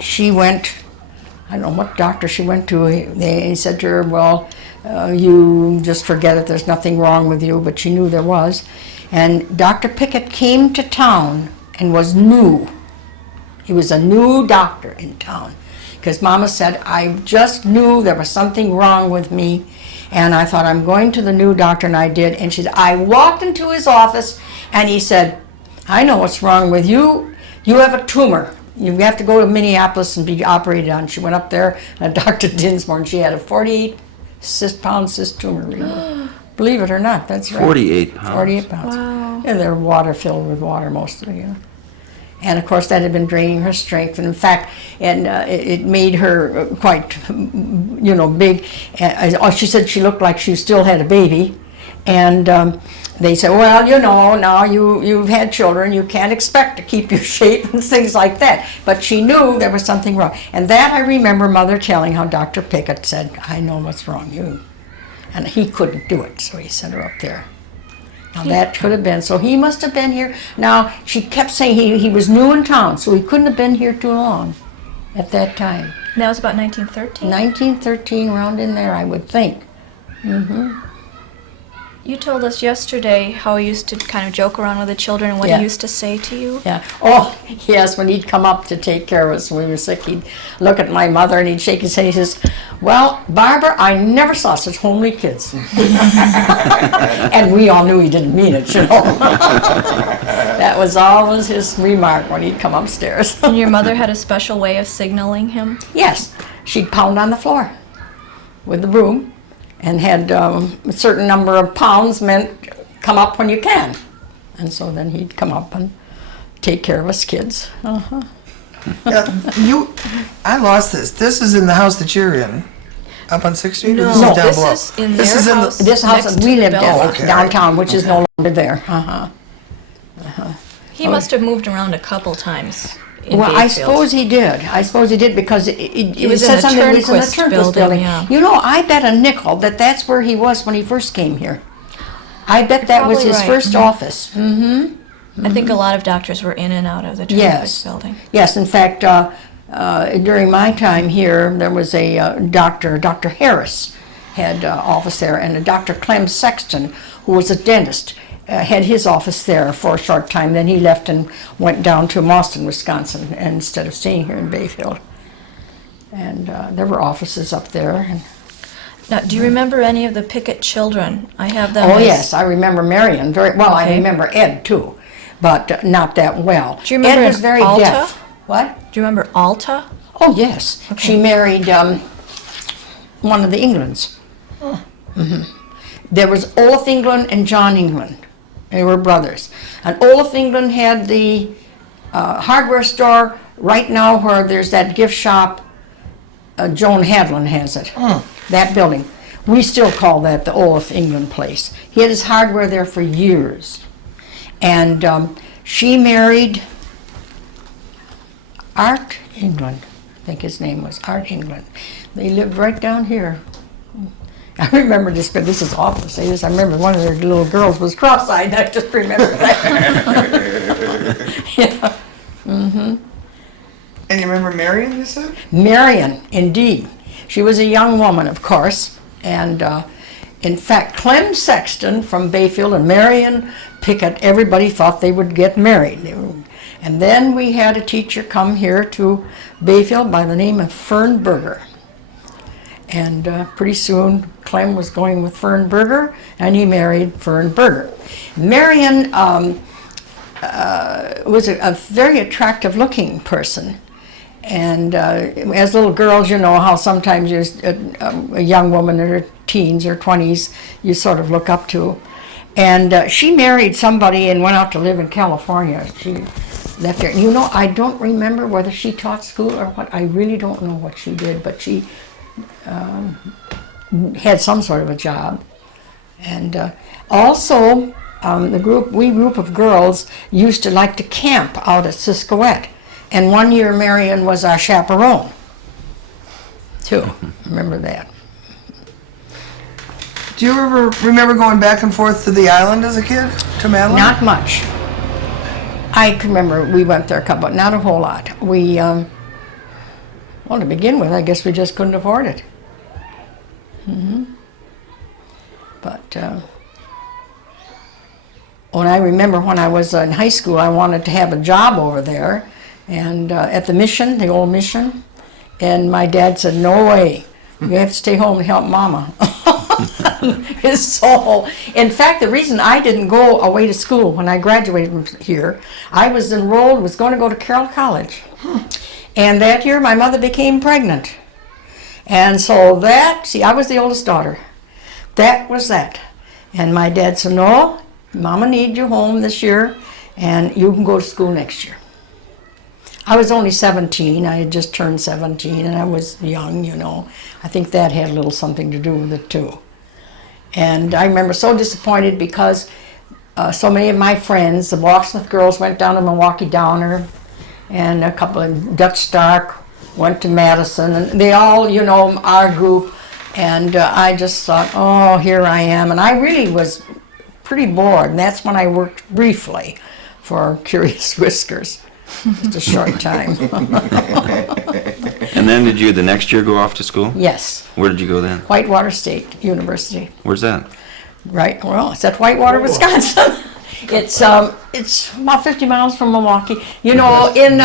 she went, I don't know what doctor she went to. They said to her, well, you just forget it, there's nothing wrong with you, but she knew there was. And Dr. Pickett came to town and was new. He was a new doctor in town. Because Mama said, I just knew there was something wrong with me. And I thought, I'm going to the new doctor, and I did. And she said, I walked into his office, and he said, I know what's wrong with you. You have a tumor. You have to go to Minneapolis and be operated on. She went up there, and Dr. Dinsmore, and she had a 48-pound cyst tumor removed. Believe it or not, that's right. 48 pounds. 48 pounds. Wow. And they're water filled with water mostly, you know. And of course, that had been draining her strength. And in fact, it made her quite, you know, big. She said she looked like she still had a baby. And they said, well, you know, now you've had children, you can't expect to keep your shape and things like that. But she knew there was something wrong. And that I remember Mother telling how Dr. Pickett said, I know what's wrong, you. And he couldn't do it, so he sent her up there. Now that could have been, so he must have been here. Now, she kept saying he was new in town, so he couldn't have been here too long at that time. And that was about 1913? 1913, around in there, I would think. You told us yesterday how he used to kind of joke around with the children and what Yeah. he used to say to you. Yeah. Oh, yes, when he'd come up to take care of us when we were sick, he'd look at my mother and he'd shake his head. He says, well, Barbara, I never saw such homely kids. And we all knew he didn't mean it, you know. That was always his remark when he'd come upstairs. And your mother had a special way of signaling him? Yes, she'd pound on the floor with the broom and had a certain number of pounds meant come up when you can. And so then he'd come up and take care of us kids. Yeah, I lost this. This is in the house that you're in, up on 6th Street? Or No, this is down this below? is in This their is in the- house. This house next that to we the lived in building. okay. downtown, which is no longer there. He must have moved around a couple times in Well, I Bayfield. suppose he did. I suppose he did because it was said in the something it was in the Turnquist Turnquist building, building. yeah. You know, I bet a nickel that that's where he was when he first came here. I bet that was probably his right. first office. Mm-hmm. I think a lot of doctors were in and out of the Turnquist Yes. building. Yes, in fact, during my time here, there was a doctor, Dr. Harris, had office there, and a Dr. Clem Sexton, who was a dentist, had his office there for a short time. Then he left and went down to Mauston, Wisconsin, instead of staying here in Bayfield. And there were offices up there. And, Now, do you remember any of the Pickett children? I have them. oh as- yes, I remember Marion very well. I Okay. remember Ed too, but not that well. Do you remember Ed was very Alta? deaf. What? Do you remember Alta? Oh yes, she married one of the Englands. There was Olaf England and John England. They were brothers. And Olaf England had the hardware store right now where there's that gift shop. Joan Hadlin has it. That building. We still call that the Olaf England place. He had his hardware there for years. And she married Art England. I think his name was Art England. They lived right down here. I remember this, but this is awful to say this. I remember one of their little girls was cross-eyed. I just remember that. Yeah. Mm-hmm. And you remember Marion, you said? Marion, indeed. She was a young woman, of course. And in fact, Clem Sexton from Bayfield and Marion Pickett, everybody thought they would get married. And then we had a teacher come here to Bayfield by the name of Fern Berger. And pretty soon, Clem was going with Fern Berger, and he married Fern Berger. Marion was a very attractive-looking person. And as little girls, you know how sometimes a young woman in her teens or 20s you sort of look up to. And she married somebody and went out to live in California. She left there. You know, I don't remember whether she taught school or what. I really don't know what she did, but she had some sort of a job. And also, the group of girls used to like to camp out at Siskowette. And one year Marion was our chaperone, too. Remember that. Do you ever remember going back and forth to the island as a kid? To Madeline? Not much. I can remember we went there a couple, but not a whole lot. We, well, to begin with, I guess we just couldn't afford it. Mm-hmm. But when I remember when I was in high school, I wanted to have a job over there. And at the mission, the old mission, and my dad said, "No way, you have to stay home and help Mama." So, in fact, the reason I didn't go away to school when I graduated from here, I was enrolled, was going to go to Carroll College. And that year, my mother became pregnant. And so I was the oldest daughter. That was that. And my dad said, "No, Mama needs you home this year, and you can go to school next year." I was only 17. I had just turned 17, and I was young, you know. I think that had a little something to do with it, too. And I remember so disappointed because so many of my friends, the Blocksmith girls, went down to Milwaukee Downer, and a couple of Dutch Stark went to Madison, and they all, you know, our group. And I just thought, oh, here I am. And I really was pretty bored, and that's when I worked briefly for Curious Whiskers. Just a short time. And then did you the next year go off to school? Yes. Where did you go then? Whitewater State University. Where's that? Right. Well, it's at Whitewater, Wisconsin. It's about 50 miles from Milwaukee. You know, in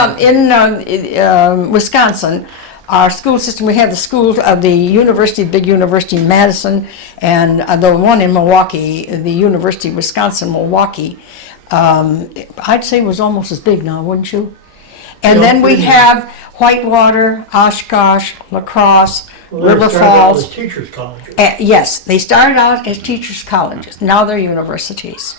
Wisconsin, our school system, we have the school of the university, big university in Madison, and the one in Milwaukee, the University of Wisconsin-Milwaukee. I'd say it was almost as big now, wouldn't you? And then we have Whitewater, Oshkosh, La Crosse, River Falls. Teachers' colleges. Yes, they started out as teachers' colleges. Now they're universities.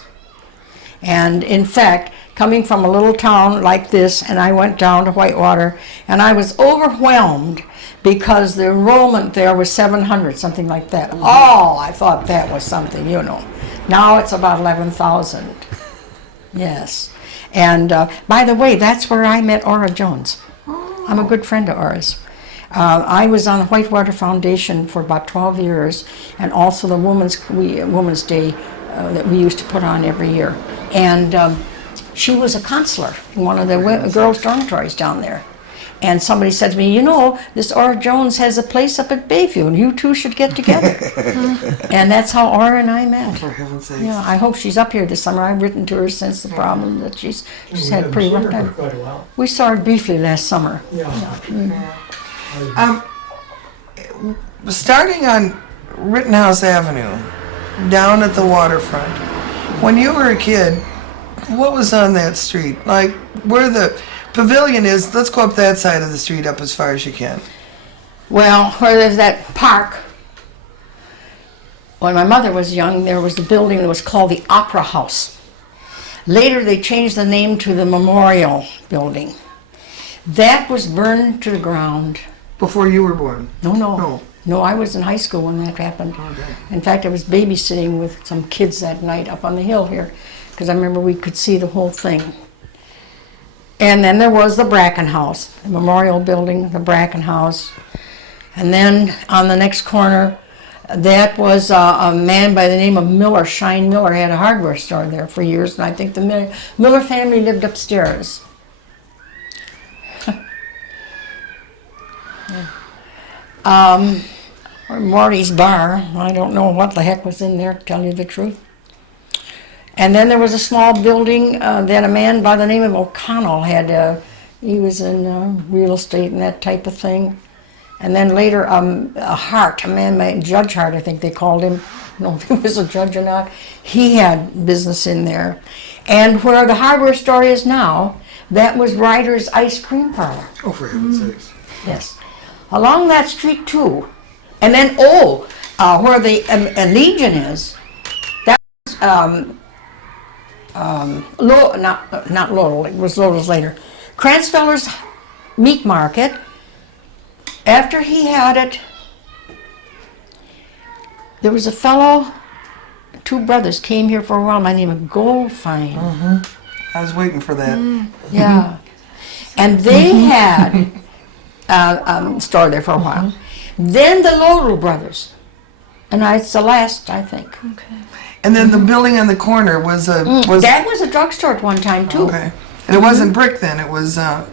And in fact, coming from a little town like this, and I went down to Whitewater, and I was overwhelmed because the enrollment there was 700, something like that. Mm-hmm. Oh, I thought that was something, you know. Now it's about 11,000. Yes. And by the way, that's where I met Ora Jones. I'm a good friend of Ora's. I was on the Whitewater Foundation for about 12 years, and also the Women's Day that we used to put on every year. And she was a counselor in one of the girls' dormitories down there. And somebody said to me, "You know, this Ora Jones has a place up at Bayfield. You two should get together." And that's how Ora and I met. For heaven's sakes. Yeah, I hope she's up here this summer. I've written to her since the problem that she's had a pretty rough time. Quite a while. We saw her briefly last summer. Yeah. Starting on Rittenhouse Avenue, down at the waterfront, when you were a kid, what was on that street? Like, where the pavilion is, let's go up that side of the street up as far as you can. Well, where there's that park, when my mother was young, there was a building that was called the Opera House. Later, they changed the name to the Memorial Building. That was burned to the ground. Before you were born? No. No, I was in high school when that happened. In fact, I was babysitting with some kids that night up on the hill here, because I remember we could see the whole thing. And then there was the Bracken House, the memorial building, the Bracken House. And then on the next corner, that was a man by the name of Miller. Shine Miller had a hardware store there for years, and I think the Miller family lived upstairs. Or Marty's Bar. I don't know what the heck was in there, to tell you the truth. And then there was a small building that a man by the name of O'Connell had. He was in real estate and that type of thing. And then later, a Hart, a man named Judge Hart, I think they called him. I don't know if he was a judge or not. He had business in there. And where the hardware store is now, that was Ryder's Ice Cream Parlor. Oh, for heaven's sakes. Yes. Along that street, too. And then, where the Legion is, that was, not Lowell, it was Lowell's later. Cransfeller's Meat Market, after he had it, there was a fellow, two brothers came here for a while, by the name of Goldfine. Mm-hmm. I was waiting for that. Yeah. And they had a store there for a while. Then the Lodell brothers. And it's the last, I think. Okay. And then the building on the corner was a... That was a drugstore at one time, too. Okay. And it wasn't brick then, it was... or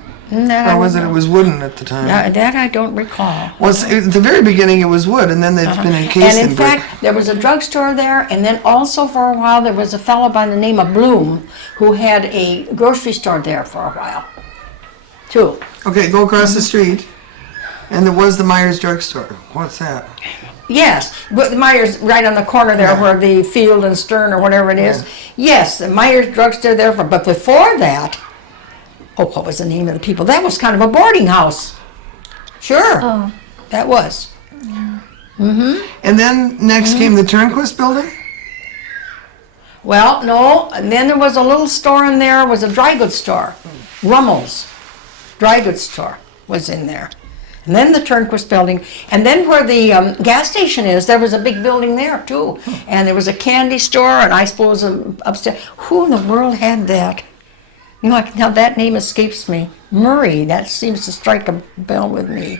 was it wooden at the time? That I don't recall. Well, at the very beginning it was wood, and then it's been encased And in in brick. fact, there was a drugstore there, and then also for a while there was a fellow by the name of Bloom who had a grocery store there for a while, too. Okay, go across the street, and there was the Myers drugstore. What's that? Yes, but the Myers right on the corner there where the Field and Stern or whatever it is. Yes, the Myers drugstore there, but before that, what was the name of the people? That was kind of a boarding house. Sure, that was. And then next came the Turnquist building? Well, no, and then there was a little store in there, was a dry goods store. Rummel's dry goods store was in there. And then the Turnquist building. And then where the gas station is, there was a big building there too. And there was a candy store, and I suppose upstairs. Who in the world had that? You know, now that name escapes me. Murray, that seems to strike a bell with me.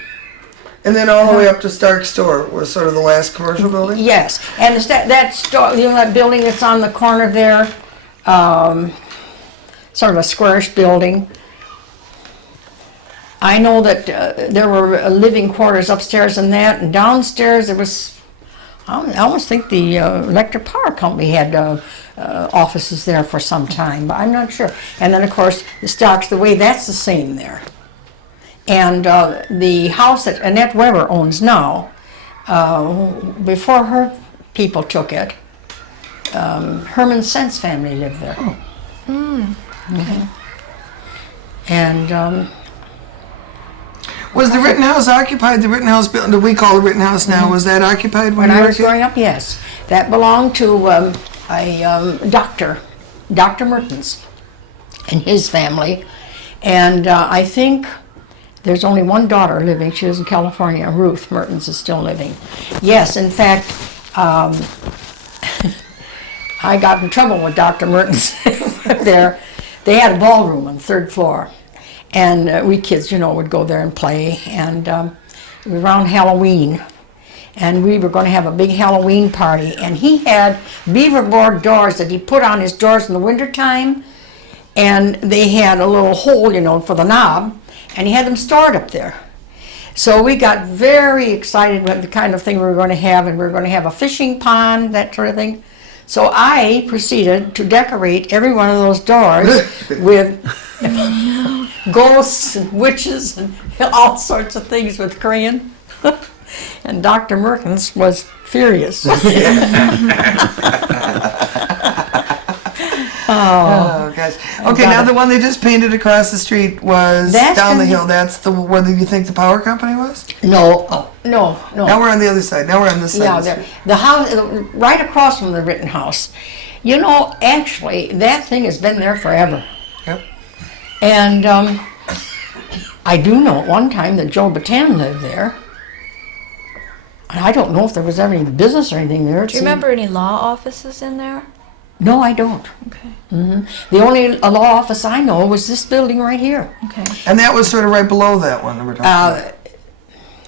And then all the way up to Stark Store was sort of the last commercial building? Yes, and it's that store, you know, that building that's on the corner there, sort of a squarish building. I know that there were living quarters upstairs and that, and downstairs there was, I almost think the Electric Power Company had offices there for some time, but I'm not sure. And then, of course, the Stocks, the way that's the same there. And the house that Annette Weber owns now, before her people took it, Herman Sense family lived there. And was the Rittenhouse occupied? The Rittenhouse building that we call the Rittenhouse now, was that occupied when when you I were a was kid? growing up, yes. That belonged to a doctor, Dr. Mertens, and his family. And I think there's only one daughter living. She was in California. Ruth Mertens is still living. Yes, in fact, I got in trouble with Dr. Mertens there. They had a ballroom on the third floor. And we kids, you know, would go there and play. And it was around Halloween. And we were going to have a big Halloween party. And he had beaver board doors that he put on his doors in the wintertime. And they had a little hole, you know, for the knob. And he had them stored up there. So we got very excited with the kind of thing we were going to have. And we were going to have a fishing pond, that sort of thing. So I proceeded to decorate every one of those doors with ghosts and witches and all sorts of things with crayon. And Dr. Mertens was furious. Oh, gosh. Okay, now the one they just painted across the street was That's down the been- hill. That's the where you think the power company was? No, no. Now we're on the other side. Now we're on this side. Yeah, of the there, street. the house right across from the Rittenhouse. You know, actually, that thing has been there forever. Yep. And I do know at one time that Joe Batten lived there. And I don't know if there was ever any business or anything there. Do you remember any law offices in there? No, I don't. Okay. The only law office I know was this building right here. Okay. And that was sort of right below that one that we're talking about.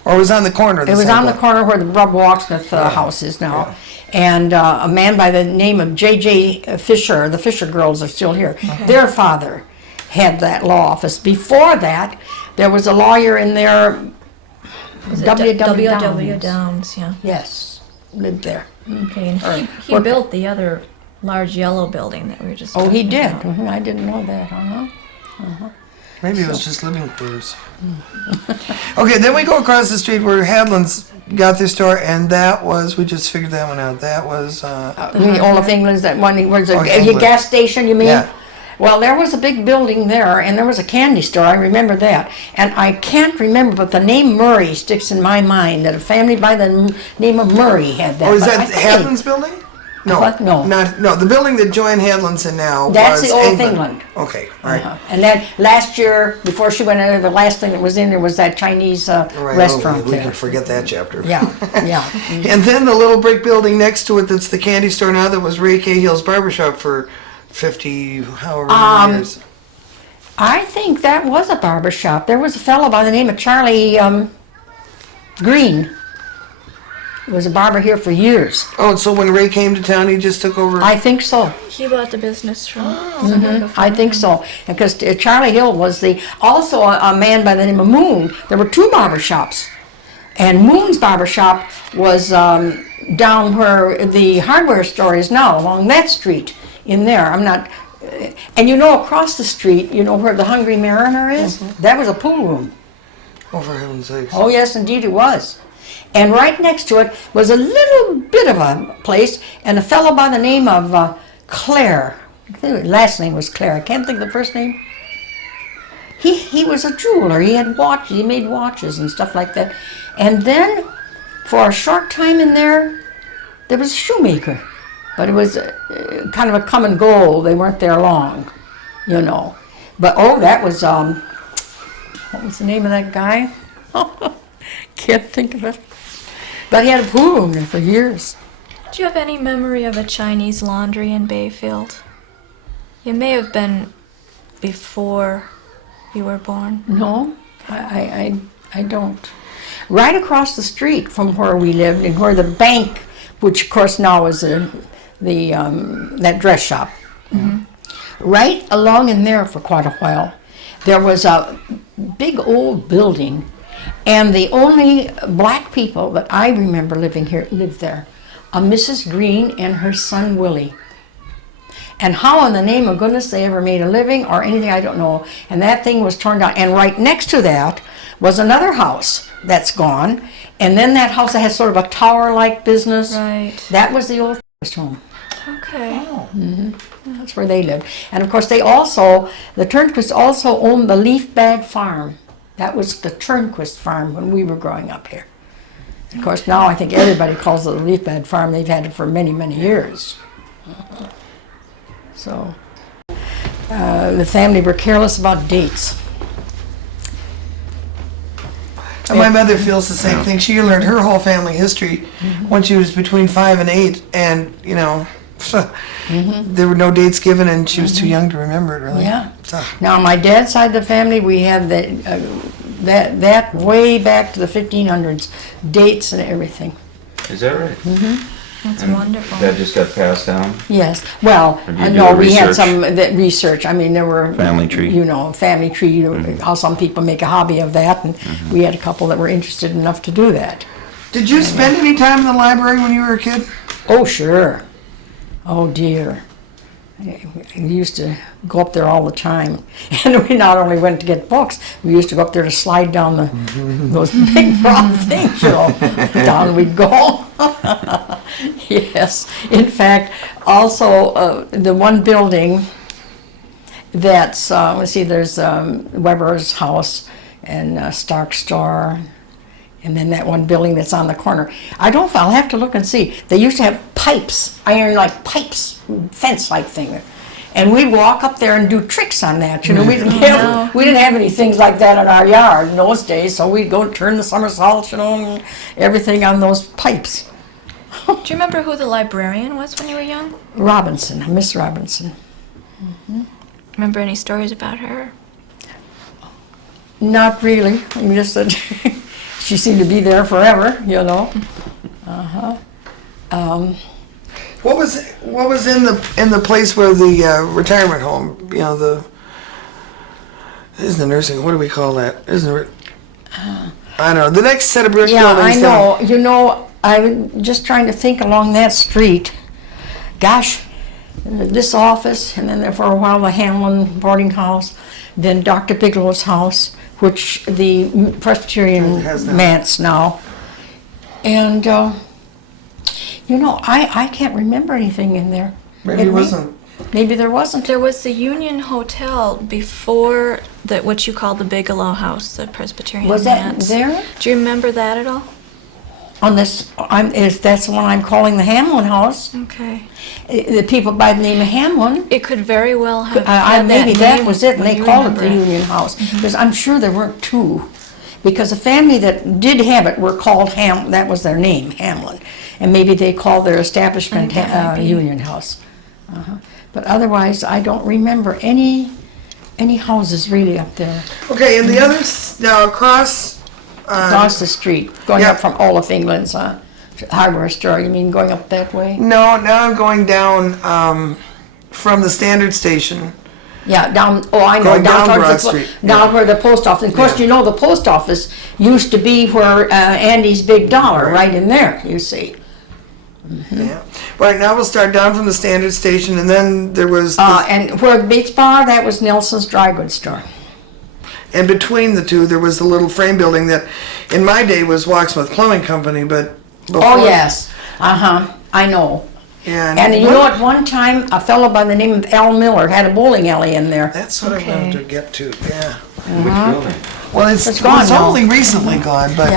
Or it was on the corner of the It was same on the block. corner where the Rob Walksmith house is now. And a man by the name of J.J. Fisher, the Fisher girls are still here. Their father had that law office. Before that, there was a lawyer in there, W.W. W.W. Downs, yeah. Yes, lived there. Okay, and he What- built the other large yellow building that we were just Oh, he talking did? about. Mhm, I didn't know that, Maybe it was just living quarters. Okay, then we go across the street where Hadlin's got their store, and that was, we just figured that one out. That was, The Olaf England's, that one, where's Oh, a England. gas station, you mean? Yeah. Well, there was a big building there, and there was a candy store, I remember that. And I can't remember, but the name Murray sticks in my mind, that a family by the name of Murray had that. oh, is But I that think- Hadlin's building? No. What? No. No, the building that Joanne Hadlin's in now That's was the Olaf England. England. Okay, all right. And then last year, before she went in there, the last thing that was in there was that Chinese Right, restaurant okay, we there. can forget that chapter. Yeah, yeah. And then the little brick building next to it that's the candy store now that was Ray Cahill's barbershop for 50, however many years. I think that was a barber shop. There was a fellow by the name of Charlie Green. He was a barber here for years. Oh, so when Ray came to town, he just took over? I think so. He bought the business from Oh, someone before I think him. so. Because Charlie Hill was also a man by the name of Moon. There were two barber shops. And Moon's barber shop was down where the hardware store is now, along that street in there. I'm not... And across the street, where the Hungry Mariner is? That was a pool room. Oh, for heaven's sakes. Oh, yes, indeed it was. And right next to it was a little bit of a place, and a fellow by the name of Claire. I think his last name was Claire. I can't think of the first name. He was a jeweler. He had watches. He made watches and stuff like that. And then, for a short time in there, there was a shoemaker. But it was kind of a come and go. They weren't there long, But, that was, what was the name of that guy? Can't think of it. But he had a pool room there for years. Do you have any memory of a Chinese laundry in Bayfield? It may have been before you were born. No, I don't. Right across the street from where we lived and where the bank, which of course now is that dress shop, right along in there for quite a while, there was a big old building. And the only black people that I remember living here lived there, a Mrs. Green and her son Willie. And how in the name of goodness they ever made a living or anything, I don't know. And that thing was torn down. And right next to that was another house that's gone. And then that house that has sort of a tower-like business. Right. That was the old home. Okay. That's where they lived. And of course the Turnquists also owned the Leaf Bag Farm. That was the Turnquist farm when we were growing up here. Of course, now I think everybody calls it the Leaf Bed Farm. They've had it for many, many years. So, the family were careless about dates. And my mother feels the same thing. She learned her whole family history when she was between 5 and 8, and there were no dates given, and she was too young to remember it. Really. Yeah. So, Now, on my dad's side of the family, we had that way back to the 1500s, dates and everything. Is that right? That's And wonderful. That just got passed down? Yes. Well, Or do you do no, a we had research? some that research. I mean, there were Family tree. family tree. How some people make a hobby of that, and we had a couple that were interested enough to do that. did you spend any time in the library when you were a kid? Oh, sure. Oh, dear. I used to go up there all the time. And we not only went to get books, we used to go up there to slide down those big broad things, Down we'd go. Yes. In fact, also the one building that's, let's see, there's Weber's house and Stark Store. And then that one building that's on the corner. I'll have to look and see. They used to have pipes, iron-like pipes, fence-like thing. And we'd walk up there and do tricks on that. We didn't have any things like that in our yard in those days, so we'd go turn the somersaults, and everything on those pipes. Do you remember who the librarian was when you were young? Robinson, Miss Robinson. Remember any stories about her? Not really. I mean, just that she seemed to be there forever, What was in the place where the retirement home? Isn't the nursing? What do we call that? Isn't it? I don't know. The next set of brick buildings. Yeah, I know. I'm just trying to think along that street. Gosh, this office, and then there for a while the Hamlin boarding house, then Dr. Bigelow's house, which the Presbyterian manse now. And, I can't remember anything in there. Maybe it wasn't. Maybe there wasn't. There was the Union Hotel before what you call the Bigelow House, the Presbyterian Was that manse. there? Do you remember that at all? On this, that's the one I'm calling the Hamlin house. Okay. The people by the name of Hamlin. It could very well have had Maybe that was it, and when they you called it the remember Union House. Because I'm sure there weren't two. Because the family that did have it were called that was their name, Hamlin. And maybe they called their establishment Union House. But otherwise, I don't remember any houses really up there. Okay, and the others now across Across the street, going up from Olaf England's hardware store. You mean going up that way? No, now I'm going down from the Standard Station. Yeah, down. Oh, I know. Going down towards Broad the Street. Down where the post office. Of course, the post office used to be where Andy's Big Dollar, right in there. You see. Yeah. Right now we'll start down from the Standard Station, and then there was. And where the Beach Bar, that was Nelson's Dry Goods Store. And between the two, there was the little frame building that, in my day, was Locksmith Plumbing Company, but before. Oh yes. I know. Yeah. And you know, at one time, a fellow by the name of Al Miller had a bowling alley in there. That's what I wanted to get to. Yeah. Which building? Well, it's gone it's now. only recently gone, but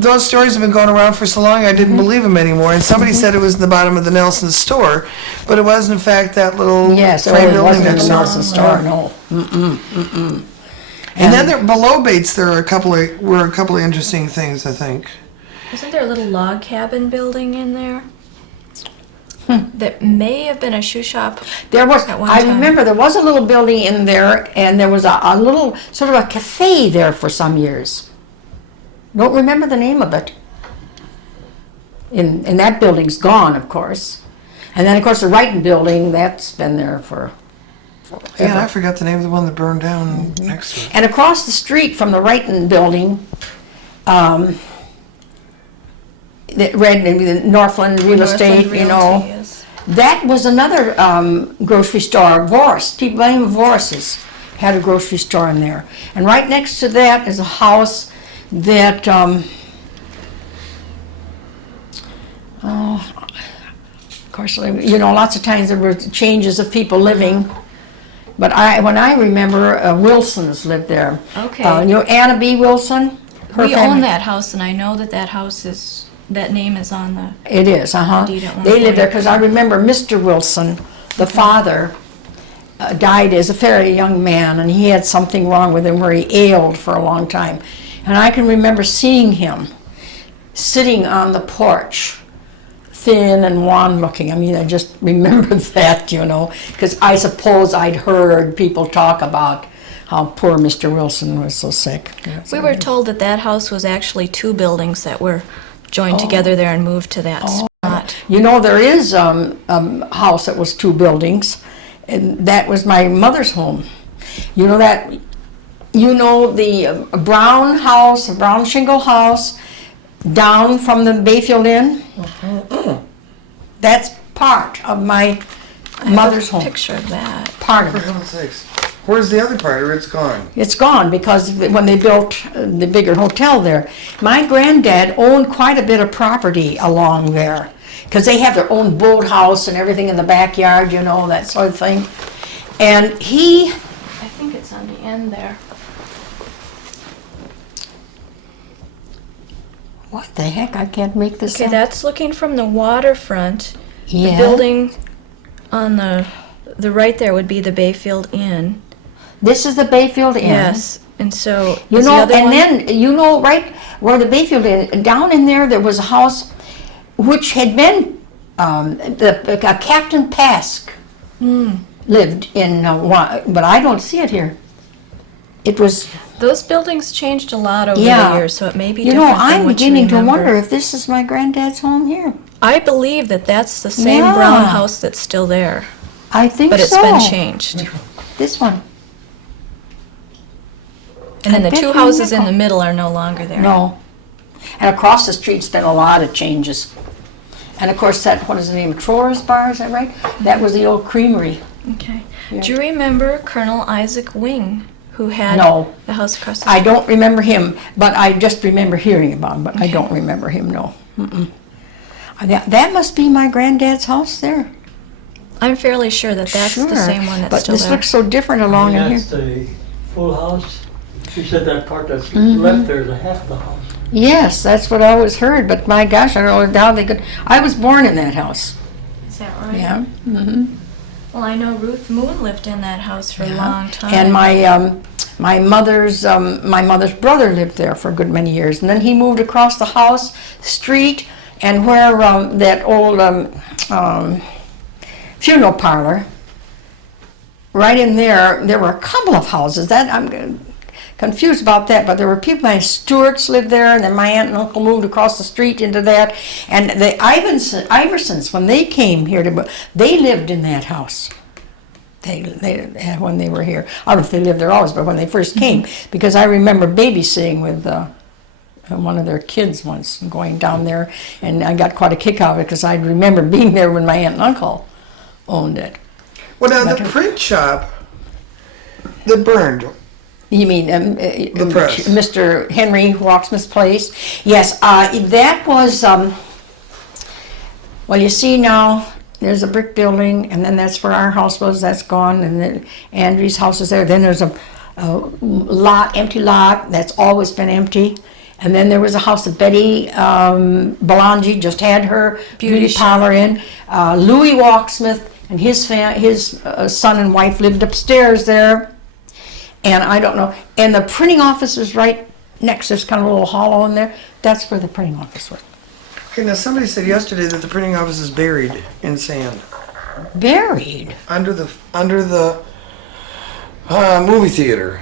those stories have been going around for so long I didn't believe them anymore. And somebody said it was in the bottom of the Nelson store, but it was in fact that little frame it building wasn't in next the door. Nelson store. No. And then there, below Bates, there were a couple of interesting things, I think. Isn't there a little log cabin building in there? That may have been a shoe shop. There was. At one I time. remember there was a little building in there, and there was a little sort of a cafe there for some years. Don't remember the name of it. And that building's gone, of course. And then, of course, the Wrighton building, that's been there for forever. Yeah, I forgot the name of the one that burned down next to it. And across the street from the Wrighton building, the Northland Real Estate, Northland Realty, yes. that was another grocery store, Voris. People by the name of Voris's had a grocery store in there. And right next to that is a house that, of course, lots of times there were changes of people living. But when I remember, Wilsons lived there. Okay. Anna B. Wilson? Her We family. own that house, and I know that house is, that name is on the. It is, Indeed, at one They lived there point. because I remember Mr. Wilson, the father, died as a fairly young man, and he had something wrong with him where he ailed for a long time. And I can remember seeing him sitting on the porch, thin and wan looking. I mean, I just remember that, because I suppose I'd heard people talk about how poor Mr. Wilson was so sick. We were told that house was actually two buildings that were joined together there and moved to that spot. There is a house that was two buildings, and that was my mother's home. The brown house, a brown shingle house, down from the Bayfield Inn? That's part of my mother's home. Picture of that. Part of For it. heaven's sakes. Where's the other part, or it's gone? It's gone because when they built the bigger hotel there, my granddad owned quite a bit of property along there because they have their own boathouse and everything in the backyard, that sort of thing. And he, I think it's on the end there. what the heck, I can't make this Okay, out. that's looking from the waterfront. Yeah. The building on the right there would be the Bayfield Inn. This is the Bayfield Inn. Yes, and so You is the know, other and one? then, you know, right where the Bayfield Inn, down in there, there was a house which had been, Captain Pask lived in, but I don't see it here. It was, Those buildings changed a lot over Yeah. the years, so it may be you different know, than I'm what beginning you to remember. wonder if this is my granddad's home here. I believe that that's the same Yeah. brown house that's still there, I think so. but it's been changed. This one. And then I the bet two you houses in nickel. the middle are no longer there. No. And across the street's been a lot of changes. And of course, that, what is the name, Troyer's Bar, is that right? That was the old creamery. Okay. Yeah. Do you remember Colonel Isaac Wing, who had No. the house across the I street? don't remember him, but I just remember hearing about him, but I don't remember him, no. Mm-mm. That must be my granddad's house there. I'm fairly sure that that's Sure. the same one that's But still this there. looks so different along in here. That's the full house. She said that part that's Mm-hmm. left there is a half of the house. Yes, that's what I always heard, but my gosh, I don't know how they could. I was born in that house. Is that right? Yeah. Mm-hmm. Well, I know Ruth Moon lived in that house for a long time. And my mother's brother lived there for a good many years, and then he moved across the house, street, and where that old funeral parlor. Right in there, there were a couple of houses. That I'm confused about that, but there were people. My Stewarts lived there, and then my aunt and uncle moved across the street into that. And the Iversons, when they came here they lived in that house. They when they were here. I don't know if they lived there always, but when they first came, because I remember babysitting with one of their kids once, going down there, and I got quite a kick out of it because I remember being there when my aunt and uncle owned it. Well, now the print shop that burned. You mean The press. Mr. Henry Walksmith's place? Yes, that was. Well, you see now, there's a brick building, and then that's where our house was. That's gone, and then Andrew's house is there. Then there's a empty lot that's always been empty. And then there was a house that Betty Belangi just had her beauty parlor in. Louis Walksmith and his son and wife lived upstairs there. And I don't know. And the printing office was right next. There's kind of a little hollow in there. That's where the printing office was. Okay, now somebody said yesterday that the printing office is buried in sand Buried? under the movie theater.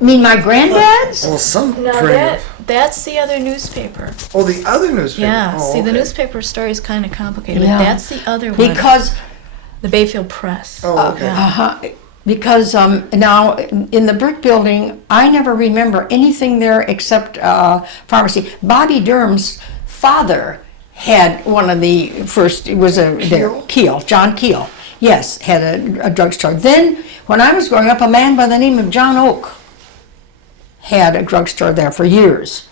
You mean my granddad's? Well, some No, printing. that's the other newspaper. Oh, the other newspaper. Yeah, Oh, see, the okay. newspaper story is kind of complicated. Yeah. But that's the other one. Because The Bayfield Press. Oh, okay. Because now in the brick building, I never remember anything there except pharmacy. Bobby Durham's father had one of the first. It was John Keel. Yes, had a drugstore. Then, when I was growing up, a man by the name of John Oak had a drugstore there for years.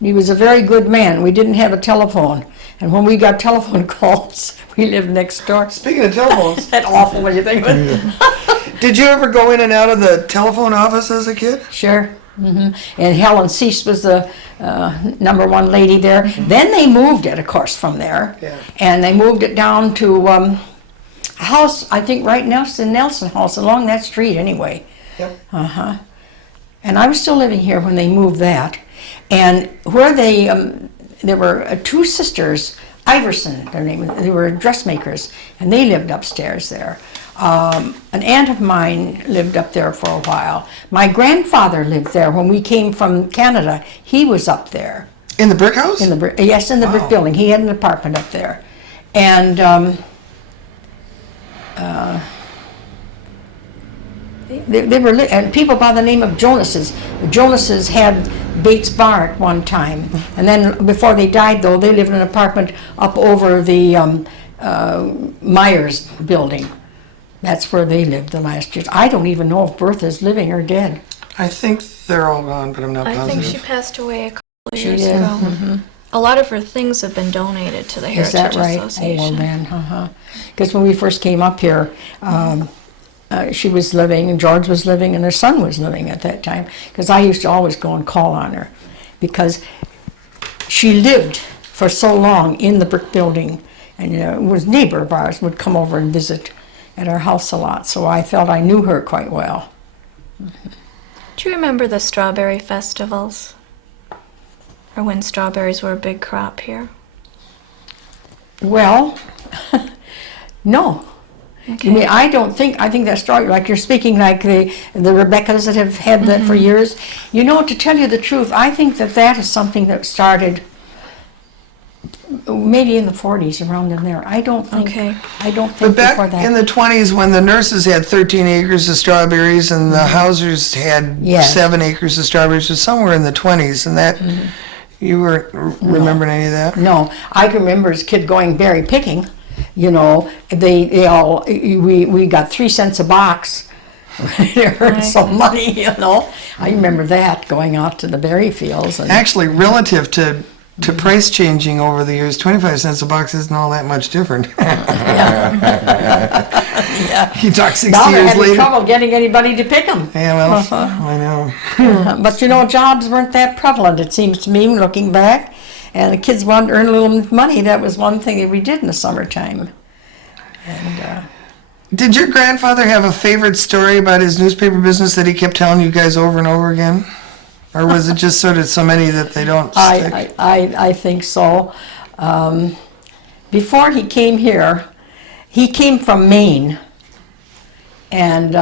He was a very good man. We didn't have a telephone, and when we got telephone calls, we lived next door. Speaking of telephones, That's awful when you think of it. did you ever go in and out of the telephone office as a kid? Sure. And Helen Cease was the #1 lady there. Then they moved it, of course, from there. Yeah. And they moved it down to a house, I think right now it's the Nelson House, along that street anyway. Yep. And I was still living here when they moved that. And where there were two sisters, Iverson, their name, they were dressmakers, and they lived upstairs there. An aunt of mine lived up there for a while. My grandfather lived there when we came from Canada. He was up there. In the brick house? In the brick Wow. building. He had an apartment up there. And they were and people by the name of Jonases. The Jonases had Bates Bar at one time, and then before they died, though, they lived in an apartment up over the Myers building. That's where they lived the last years. I don't even know if Bertha's living or dead. I think they're all gone, but I'm not I positive. think she passed away a couple of She years did. ago. A lot of her things have been donated to the Is that Heritage right? Oh, Association. well then, Because when we first came up here, she was living, and George was living, and her son was living at that time. Because I used to always go and call on her, because she lived for so long in the brick building, and it was a neighbor of ours would come over and visit at our house a lot, so I felt I knew her quite well. Do you remember the strawberry festivals? Or when strawberries were a big crop here? Well, no. Okay. I mean, I think that story, like you're speaking like the Rebeccas that have had that for years. You know, to tell you the truth, I think that is something that started maybe in the 40s, around in there. I don't think But back before that. in the 20s, when the nurses had 13 acres of strawberries and the Hausers had Yes. 7 acres of strawberries, it was somewhere in the 20s, and that you weren't remembering any of that? No, I can remember as a kid going berry picking. You know, we got 3 cents a box. It earned Right. some money, you know. I remember that, going out to the berry fields. And Actually, relative to price changing over the years, 25 cents a box isn't all that much different. You talk 60 now they're years having later. trouble getting anybody to pick them. Yeah, well, I know. But you know, jobs weren't that prevalent, it seems to me, looking back. And the kids wanted to earn a little money. That was one thing that we did in the summertime. And Did your grandfather have a favorite story about his newspaper business that he kept telling you guys over and over again? Or was it just sort of so many that they don't stick? I think so. Before he came here, he came from Maine, and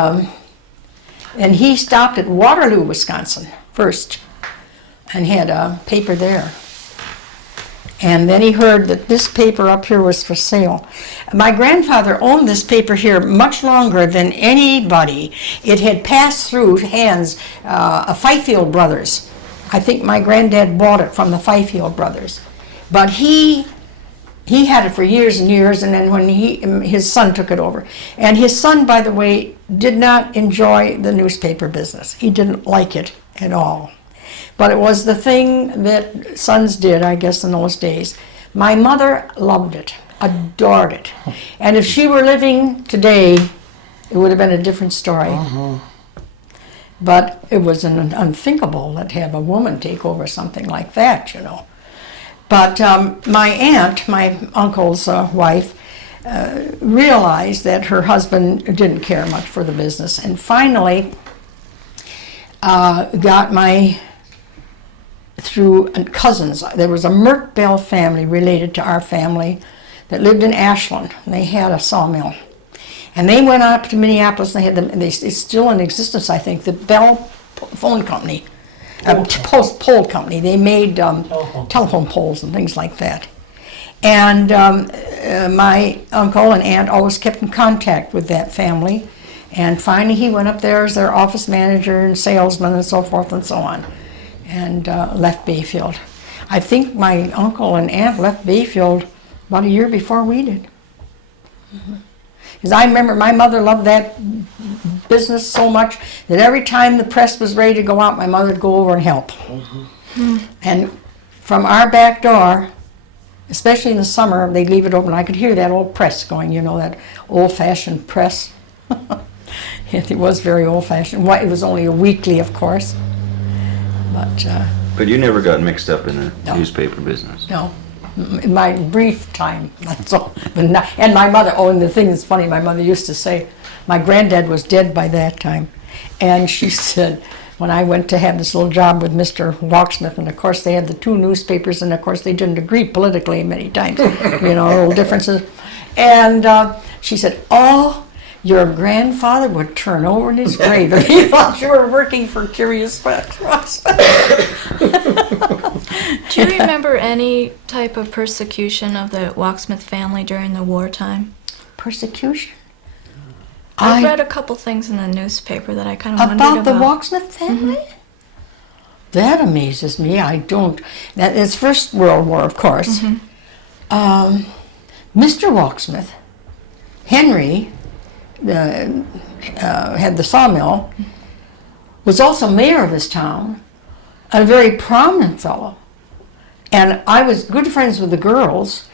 he stopped at Waterloo, Wisconsin first, and had a paper there. And then he heard that this paper up here was for sale. My grandfather owned this paper here much longer than anybody. It had passed through hands of Bayfield brothers. I think my granddad bought it from the Bayfield brothers. But he had it for years and years, and then when his son took it over. And his son, by the way, did not enjoy the newspaper business. He didn't like it at all. But it was the thing that sons did, I guess, in those days. My mother loved it, adored it. And if she were living today, it would have been a different story. But it was unthinkable to have a woman take over something like that, you know. But my aunt, my uncle's wife, realized that her husband didn't care much for the business, and finally got through cousins. There was a Mert Bell family related to our family that lived in Ashland. They had a sawmill. And they went up to Minneapolis, and it's still in existence, I think, the Bell Phone Company, pole company. They made telephone poles and things like that. And my uncle and aunt always kept in contact with that family. And finally he went up there as their office manager and salesman and so forth and so on, and left Bayfield. I think my uncle and aunt left Bayfield about a year before we did. Because I remember my mother loved that business so much that every time the press was ready to go out, my mother would go over and help. And from our back door, especially in the summer, they'd leave it open. I could hear that old press going, you know, that old-fashioned press. It was very old-fashioned. It was only a weekly, of course. But you never got mixed up in the No. newspaper business. No, in my brief time, that's all. But not, and my mother, and the thing that's funny, my mother used to say, my granddad was dead by that time. And she said, when I went to have this little job with Mr. Locksmith, and of course they had the 2 newspapers, and of course they didn't agree politically many times, you know, little differences. And she said, oh, your grandfather would turn over in his grave if he thought you were working for Curious Trust. Do you remember any type of persecution of the Locksmith family during the wartime? Persecution? I've read a couple things in the newspaper that I kind of wondered about. About the Locksmith family? That amazes me. I don't. It's First World War, of course. Mr. Locksmith, Henry, had the sawmill, was also mayor of his town, a very prominent fellow. And I was good friends with the girls.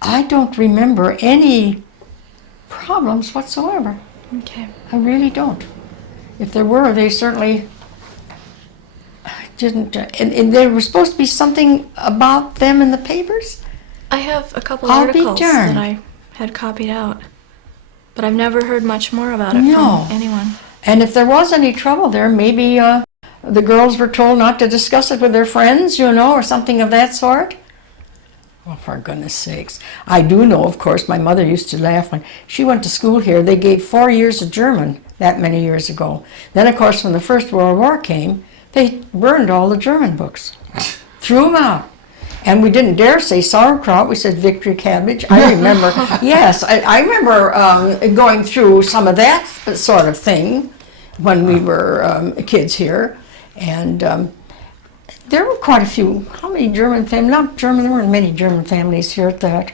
I don't remember any problems whatsoever. Okay. I really don't. If there were, they certainly Didn't and there was supposed to be something about them in the papers? I have a couple I'll be articles darned. that I had copied out, but I've never heard much more about it No. from anyone. And if there was any trouble there, maybe the girls were told not to discuss it with their friends, or something of that sort. Oh, for goodness sakes. I do know, of course, my mother used to laugh when she went to school here. They gave 4 years of German that many years ago. Then, of course, when the First World War came, they burned all the German books, threw them out. And we didn't dare say sauerkraut, we said victory cabbage. I remember, yes, I remember going through some of that sort of thing when we were kids here. And there were quite a few. How many German families? Not German, there weren't many German families here at that.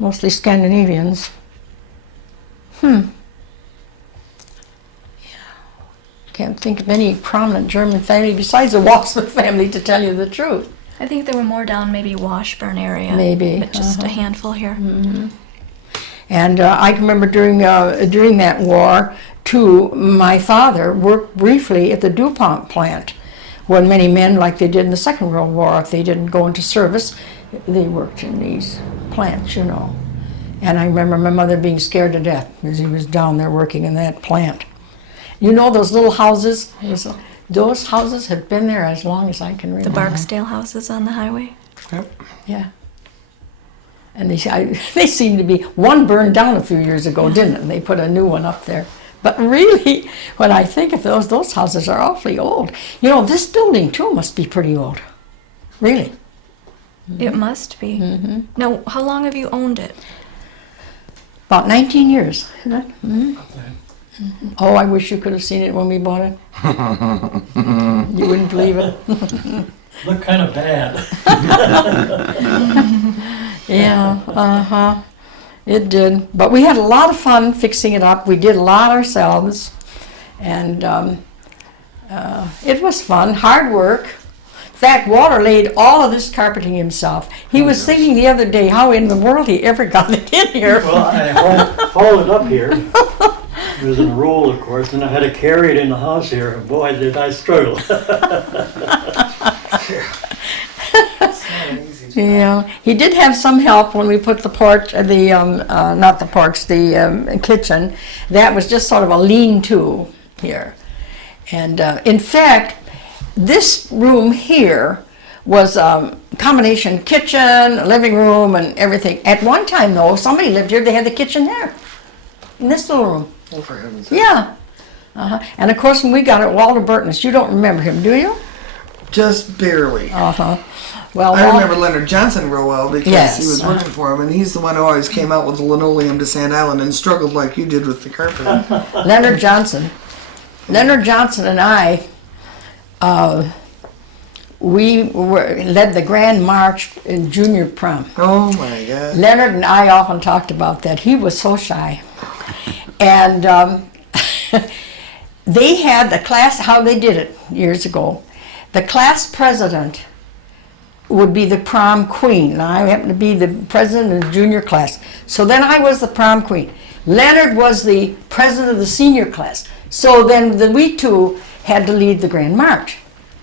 Mostly Scandinavians. Can't think of any prominent German family besides the Wassmer family, to tell you the truth. I think there were more down maybe Washburn area. Maybe, But just a handful here. And I can remember during that war, too, my father worked briefly at the DuPont plant, when many men, like they did in the Second World War, if they didn't go into service, they worked in these plants, And I remember my mother being scared to death as he was down there working in that plant. Those little houses? Those houses have been there as long as I can remember. The Barksdale houses on the highway. Yep. Yeah. And they seem to be, one burned down a few years ago, didn't it? And they put a new one up there. But really, when I think of those houses are awfully old. This building, too, must be pretty old. Really. It must be. Now, how long have you owned it? About 19 years, isn't it? Oh, I wish you could have seen it when we bought it. You wouldn't believe it. Looked kind of bad. Yeah, it did. But we had a lot of fun fixing it up. We did a lot ourselves. And it was fun, hard work. In fact, Walter laid all of this carpeting himself. He was thinking the other day how in the world he ever got it in here. Well, I hauled it up here. It was in a roll, of course, and I had to carry it in the house here. Boy, did I struggle. Yeah, he did have some help when we put the porch, not the porch, the kitchen. That was just sort of a lean-to here. And in fact, this room here was a combination kitchen, living room, and everything. At one time, though, somebody lived here, they had the kitchen there, in this little room. Oh, for heaven's sake. Yeah. And of course, when we got it, Walter Burton's, you don't remember him, do you? Just barely. Well, I remember Leonard Johnson real well because Yes, he was working for him, and he's the one who always came out with the linoleum to Sand Island and struggled like you did with the carpet. Leonard Johnson. Leonard Johnson and I, we led the Grand March in junior prom. Oh my God. Leonard and I often talked about that. He was so shy. And they had the class, how they did it years ago. The class president would be the prom queen. And I happened to be the president of the junior class. So then I was the prom queen. Leonard was the president of the senior class. So then we two had to lead the Grand March.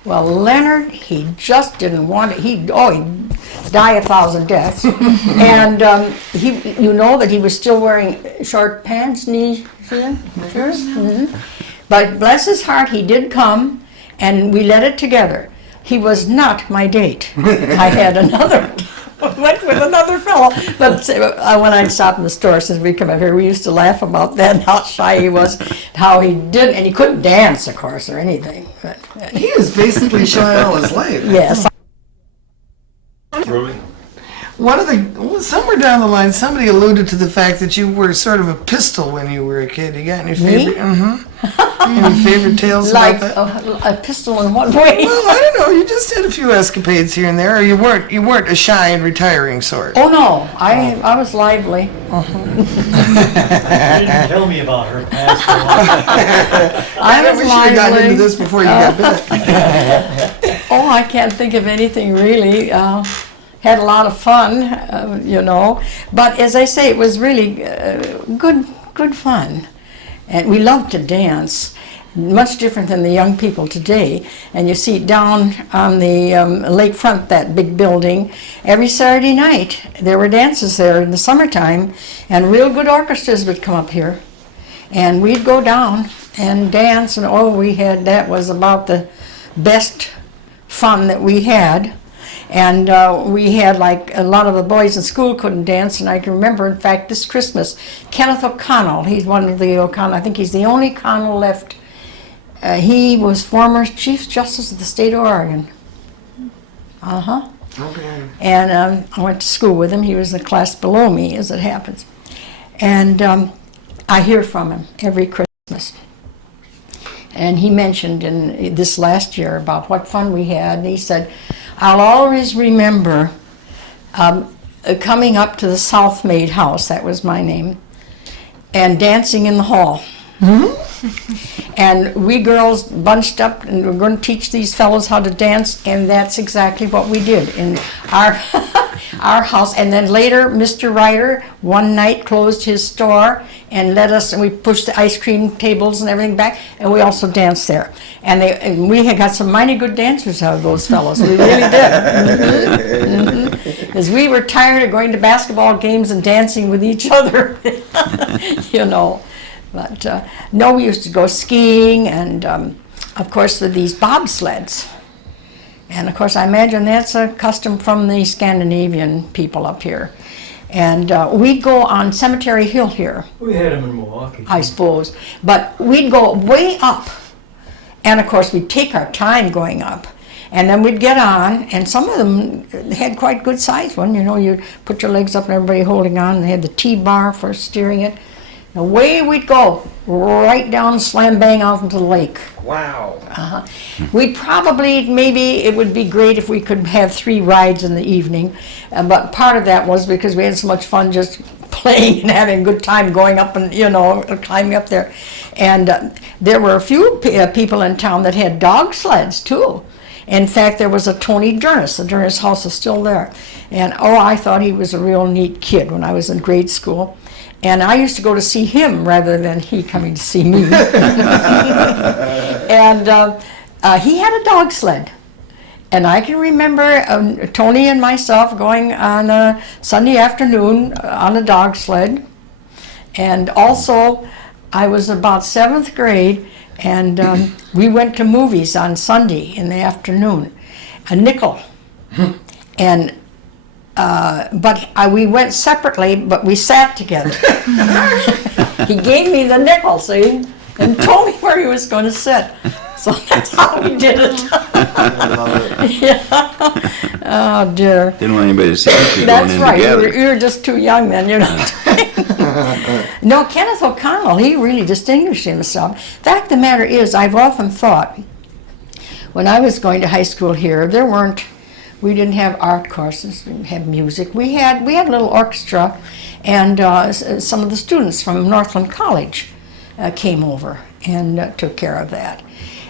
Well, Leonard, he just didn't want it. He'd die a thousand deaths. And you know that he was still wearing short pants, knee thin shirts. But bless his heart, he did come, and we led it together. He was not my date. I had went with another fellow. But when I'd stop in the store, since we come up here, we used to laugh about that, and how shy he was, how he did, and he couldn't dance, of course, or anything. But, He was basically shy all his life. yes. Really? Somewhere down the line, somebody alluded to the fact that you were sort of a pistol when you were a kid. You got any favorite? Any favorite tales Like about that? a pistol in what way? Well, I don't know. You just had a few escapades here and there, or you weren't a shy and retiring sort. Oh no, I was lively. She didn't tell me about her past life. I was we should have gotten lively. into this before you got bit. Oh, I can't think of anything really. Had a lot of fun, But as I say, it was really good fun. And we loved to dance. much different than the young people today. And you see down on the lakefront, that big building, every Saturday night there were dances there in the summertime, and real good orchestras would come up here. And we'd go down and dance, and that was about the best fun that we had. And we had, like, a lot of the boys in school couldn't dance, and I can remember, in fact, this Christmas, Kenneth O'Connell, he's one of the O'Connell, I think he's the only Connell left. He was former Chief Justice of the state of Oregon. Okay. And I went to school with him. He was a class below me, as it happens. And I hear from him every Christmas. And he mentioned in this last year about what fun we had. And he said, I'll always remember coming up to the South Maid House, that was my name, and dancing in the hall. And we girls bunched up and we're going to teach these fellows how to dance, and that's exactly what we did in our our house. And then later, Mr. Ryder one night closed his store and let us, and we pushed the ice cream tables and everything back, and we also danced there. And we had got some mighty good dancers out of those fellows. We really did. Because we were tired of going to basketball games and dancing with each other, you know. But no, we used to go skiing, and of course with these bobsleds. And of course I imagine that's a custom from the Scandinavian people up here. And we'd go on Cemetery Hill here. We had them in Milwaukee. I suppose. But we'd go way up. And of course we'd take our time going up. And then we'd get on, and some of them had quite good size one. You know, you'd put your legs up and everybody holding on. They had the T-bar for steering it. Away we'd go, right down, slam bang out into the lake. Wow. We'd probably, maybe it would be great if we could have 3 rides in the evening, but part of that was because we had so much fun just playing and having a good time going up and, you know, climbing up there. And there were a few people in town that had dog sleds too. In fact, there was a Tony Durnis. The Durnis house is still there. And I thought he was a real neat kid when I was in grade school. And I used to go to see him rather than he coming to see me. And he had a dog sled. And I can remember Tony and myself going on a Sunday afternoon on a dog sled. And also, I was about 7th grade, and we went to movies on Sunday in the afternoon. A nickel. And but we went separately, but we sat together. He gave me the nickel, see, and told me where he was going to sit. So that's how we did it. I love it. Yeah. Oh dear. Didn't want anybody to see you That's going in right. together. You were just too young then, you know. No, Kenneth O'Connell, he really distinguished himself. The fact of the matter is, I've often thought, when I was going to high school here, we didn't have art courses, we didn't have music. We had a little orchestra, and some of the students from Northland College came over and took care of that.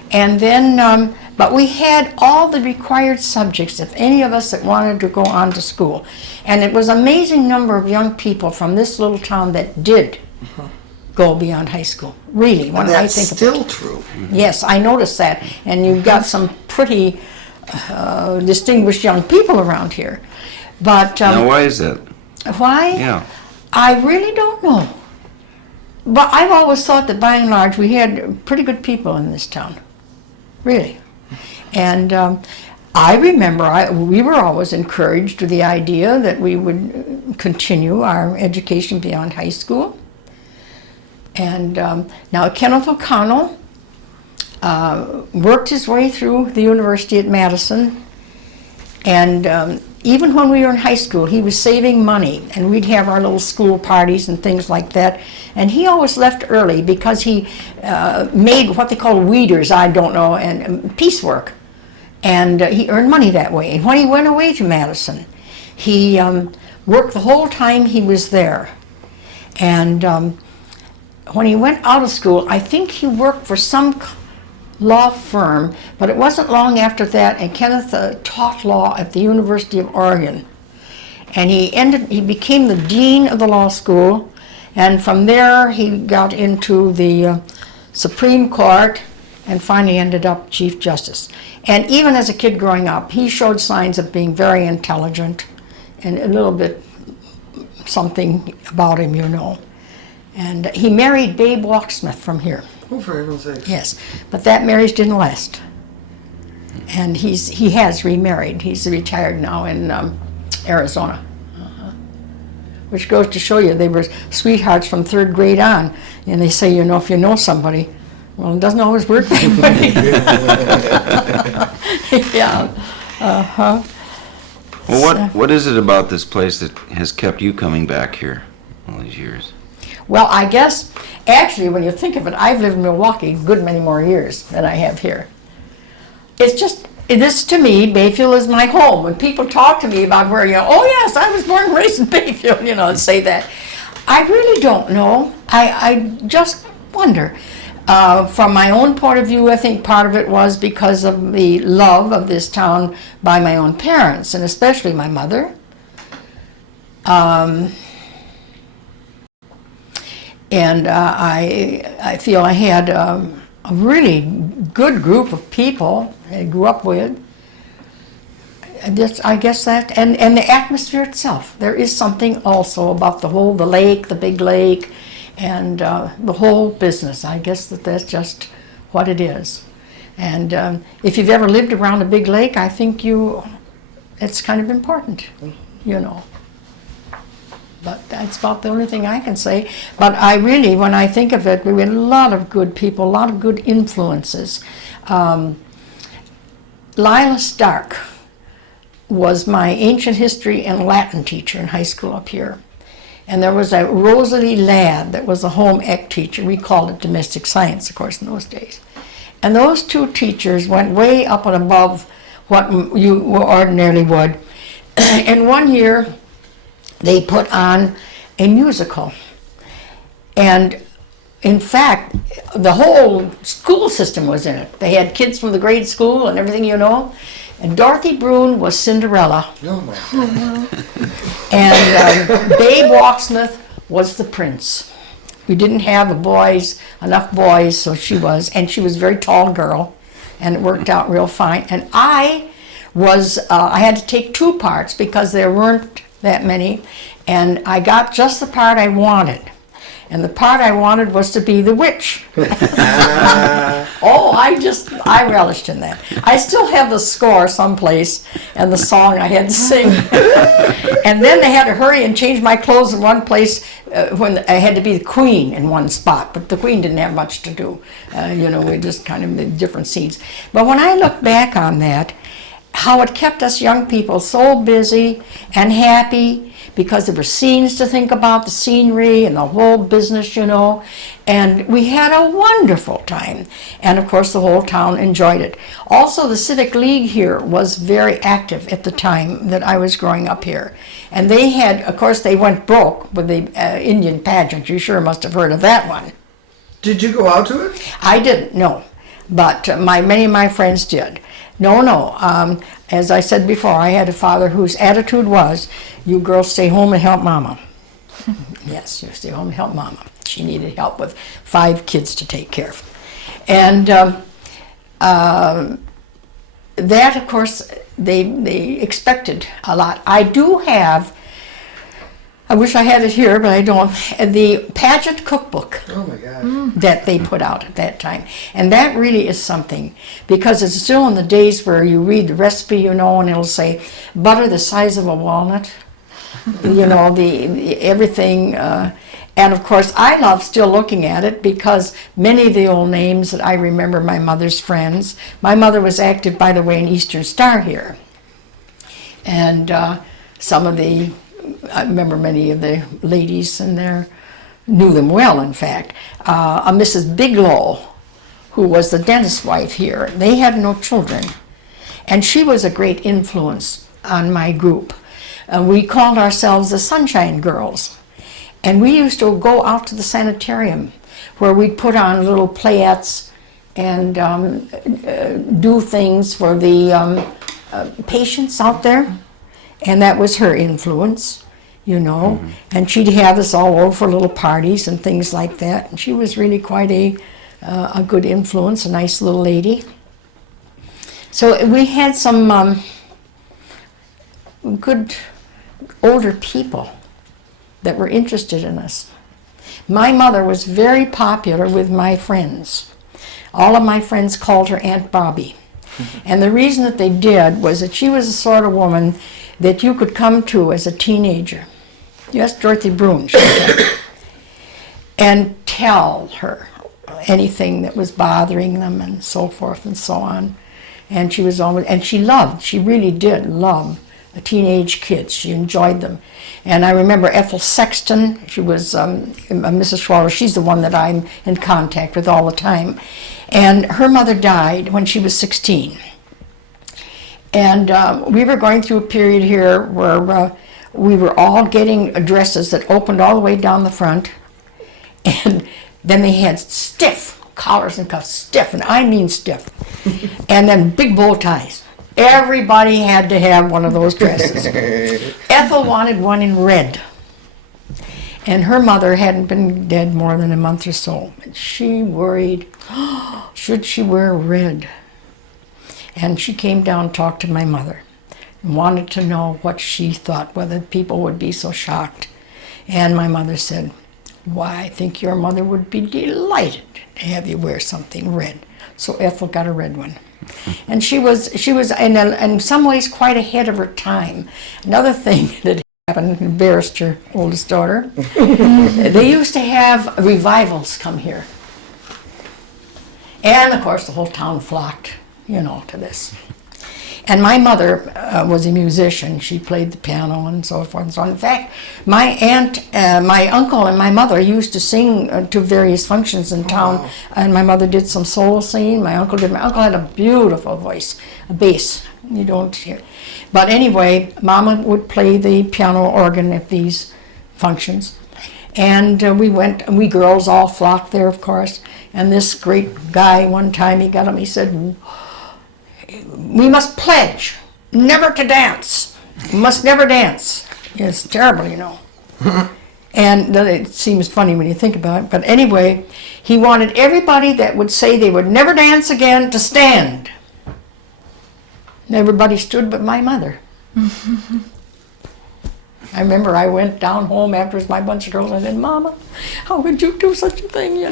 And then, but we had all the required subjects, if any of us that wanted to go on to school. And it was an amazing number of young people from this little town that did go beyond high school, really, when I think of it. That's still true. Yes, I noticed that. And you've got some pretty distinguished young people around here. But Now, why is that? why? Yeah. I really don't know. But I've always thought that by and large we had pretty good people in this town. Really. And I remember we were always encouraged with the idea that we would continue our education beyond high school. And now Kenneth O'Connell worked his way through the university at Madison, and even when we were in high school he was saving money, and we'd have our little school parties and things like that, and he always left early because he made what they call weeders, I don't know, and piecework, and he earned money that way. And when he went away to Madison, he worked the whole time he was there. And when he went out of school, I think he worked for some law firm, but it wasn't long after that, and Kenneth taught law at the University of Oregon. And he became the dean of the law school, and from there he got into the Supreme Court, and finally ended up Chief Justice. And even as a kid growing up, he showed signs of being very intelligent and a little bit something about him, you know. And he married Babe Walksmith from here. Oh, for heaven's sake. Yes, but that marriage didn't last. And he has remarried. He's retired now in Arizona. Which goes to show you they were sweethearts from 3rd grade on. And they say, you know, if you know somebody, well, it doesn't always work that way. Yeah. Uh-huh. Well, what is it about this place that has kept you coming back here all these years? Well, I guess, actually, when you think of it, I've lived in Milwaukee a good many more years than I have here. It's just, this to me, Bayfield is my home. When people talk to me about where, you know, oh yes, I was born and raised in Bayfield, you know, and say that. I really don't know. I just wonder. From my own point of view, I think part of it was because of the love of this town by my own parents, and especially my mother. And I feel I had a really good group of people I grew up with. I guess that, and the atmosphere itself. There is something also about the lake, the big lake, and the whole business. I guess that's just what it is. And if you've ever lived around a big lake, I think it's kind of important, you know. But that's about the only thing I can say. But I really, when I think of it, we had a lot of good people, a lot of good influences. Lila Stark was my ancient history and Latin teacher in high school up here. And there was a Rosalie Ladd that was a home ec teacher. We called it domestic science, of course, in those days. And those two teachers went way up and above what you ordinarily would. And one year, they put on a musical. And in fact, the whole school system was in it. They had kids from the grade school and everything, you know. And Dorothy Brune was Cinderella. Oh my God. And Babe Walksmith was the prince. We didn't have enough boys, so she was. And she was a very tall girl, and it worked out real fine. And I had to take 2 parts because there weren't that many, and I got just the part I wanted. And the part I wanted was to be the witch. Oh, I relished in that. I still have the score someplace and the song I had to sing. And then they had to hurry and change my clothes in one place when I had to be the queen in one spot. But the queen didn't have much to do. You know, we just kind of did different scenes. But when I look back on that, how it kept us young people so busy and happy, because there were scenes to think about, the scenery and the whole business, you know. And we had a wonderful time. And of course, the whole town enjoyed it. Also, the Civic League here was very active at the time that I was growing up here. And they had, of course, they went broke with the Indian pageant. You sure must have heard of that one. Did you go out to it? I didn't, no. But many of my friends did. No. As I said before, I had a father whose attitude was, you girls stay home and help Mama. Yes, you stay home and help Mama. She needed help with 5 kids to take care of. And that, of course, they expected a lot. I do have, I wish I had it here, but I don't, the Pageant Cookbook. Oh my God. That they put out at that time. And that really is something, because it's still in the days where you read the recipe, you know, and it'll say butter the size of a walnut, you know, everything. And of course, I love still looking at it because many of the old names that I remember, my mother's friends. My mother was active, by the way, in Eastern Star here. And some of the, I remember many of the ladies in there, knew them well, in fact. A Mrs. Biglow, who was the dentist's wife here, they had no children. And she was a great influence on my group. We called ourselves the Sunshine Girls. And we used to go out to the sanitarium where we'd put on little playettes and do things for the patients out there. And that was her influence, you know. Mm-hmm. And she'd have us all over for little parties and things like that. And she was really quite a a good influence, a nice little lady. So we had some good older people that were interested in us. My mother was very popular with my friends. All of my friends called her Aunt Bobby. And the reason that they did was that she was the sort of woman that you could come to as a teenager. Yes, Dorothy Brune, she said, and tell her anything that was bothering them and so forth and so on. And she was always, and she really did love teenage kids. She enjoyed them. And I remember Ethel Sexton, she was Mrs. Schwaller, she's the one that I'm in contact with all the time. And her mother died when she was 16. And we were going through a period here where we were all getting dresses that opened all the way down the front. And then they had stiff collars and cuffs, stiff, and I mean stiff. And then big bow ties. Everybody had to have one of those dresses. Ethel wanted one in red. And her mother hadn't been dead more than a month or so. And she worried, should she wear red? And she came down and talked to my mother and wanted to know what she thought, whether people would be so shocked. And my mother said, why, I think your mother would be delighted to have you wear something red. So Ethel got a red one. And she was in some ways quite ahead of her time. Another thing that happened, embarrassed her oldest daughter, they used to have revivals come here. And of course the whole town flocked, to this. And my mother was a musician. She played the piano and so forth and so on. In fact, my uncle and my mother used to sing to various functions in town. Wow. And my mother did some solo singing. My uncle did. My uncle had a beautiful voice, a bass. You don't hear. But anyway, Mama would play the piano organ at these functions. And we girls all flocked there, of course. And this great guy, one time he got him, he said, we must pledge never to dance. We must never dance. It's terrible, And it seems funny when you think about it. But anyway, he wanted everybody that would say they would never dance again to stand. And everybody stood but my mother. I remember I went down home after my bunch of girls and I said, Mama, how could you do such a thing,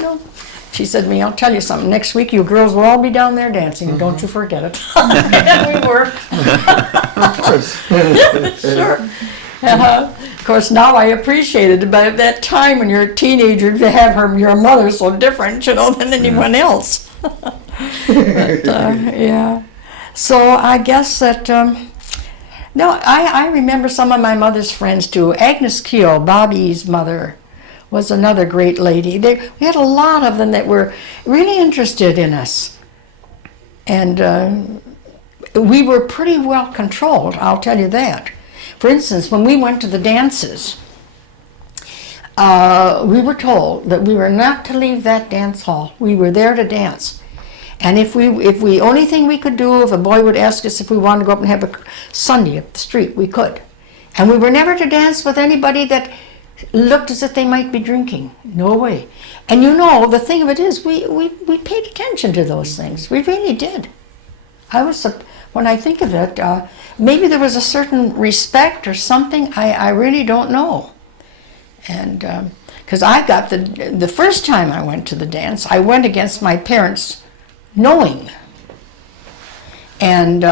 She said to me, I'll tell you something, next week you girls will all be down there dancing, and don't you forget it. And we were. Sure. Of course, now I appreciate it, but at that time when you're a teenager, to have your mother so different, than anyone else. But, yeah. So I guess that, I remember some of my mother's friends too. Agnes Keel, Bobby's mother, was another great lady. We had a lot of them that were really interested in us. And we were pretty well controlled, I'll tell you that. For instance, when we went to the dances, we were told that we were not to leave that dance hall. We were there to dance. And if we only thing we could do, if a boy would ask us if we wanted to go up and have a Sunday up the street, we could. And we were never to dance with anybody that looked as if they might be drinking. No way. And the thing of it is, we paid attention to those things. We really did. When I think of it, maybe there was a certain respect or something. I really don't know. And because I got the first time I went to the dance, I went against my parents' knowing. And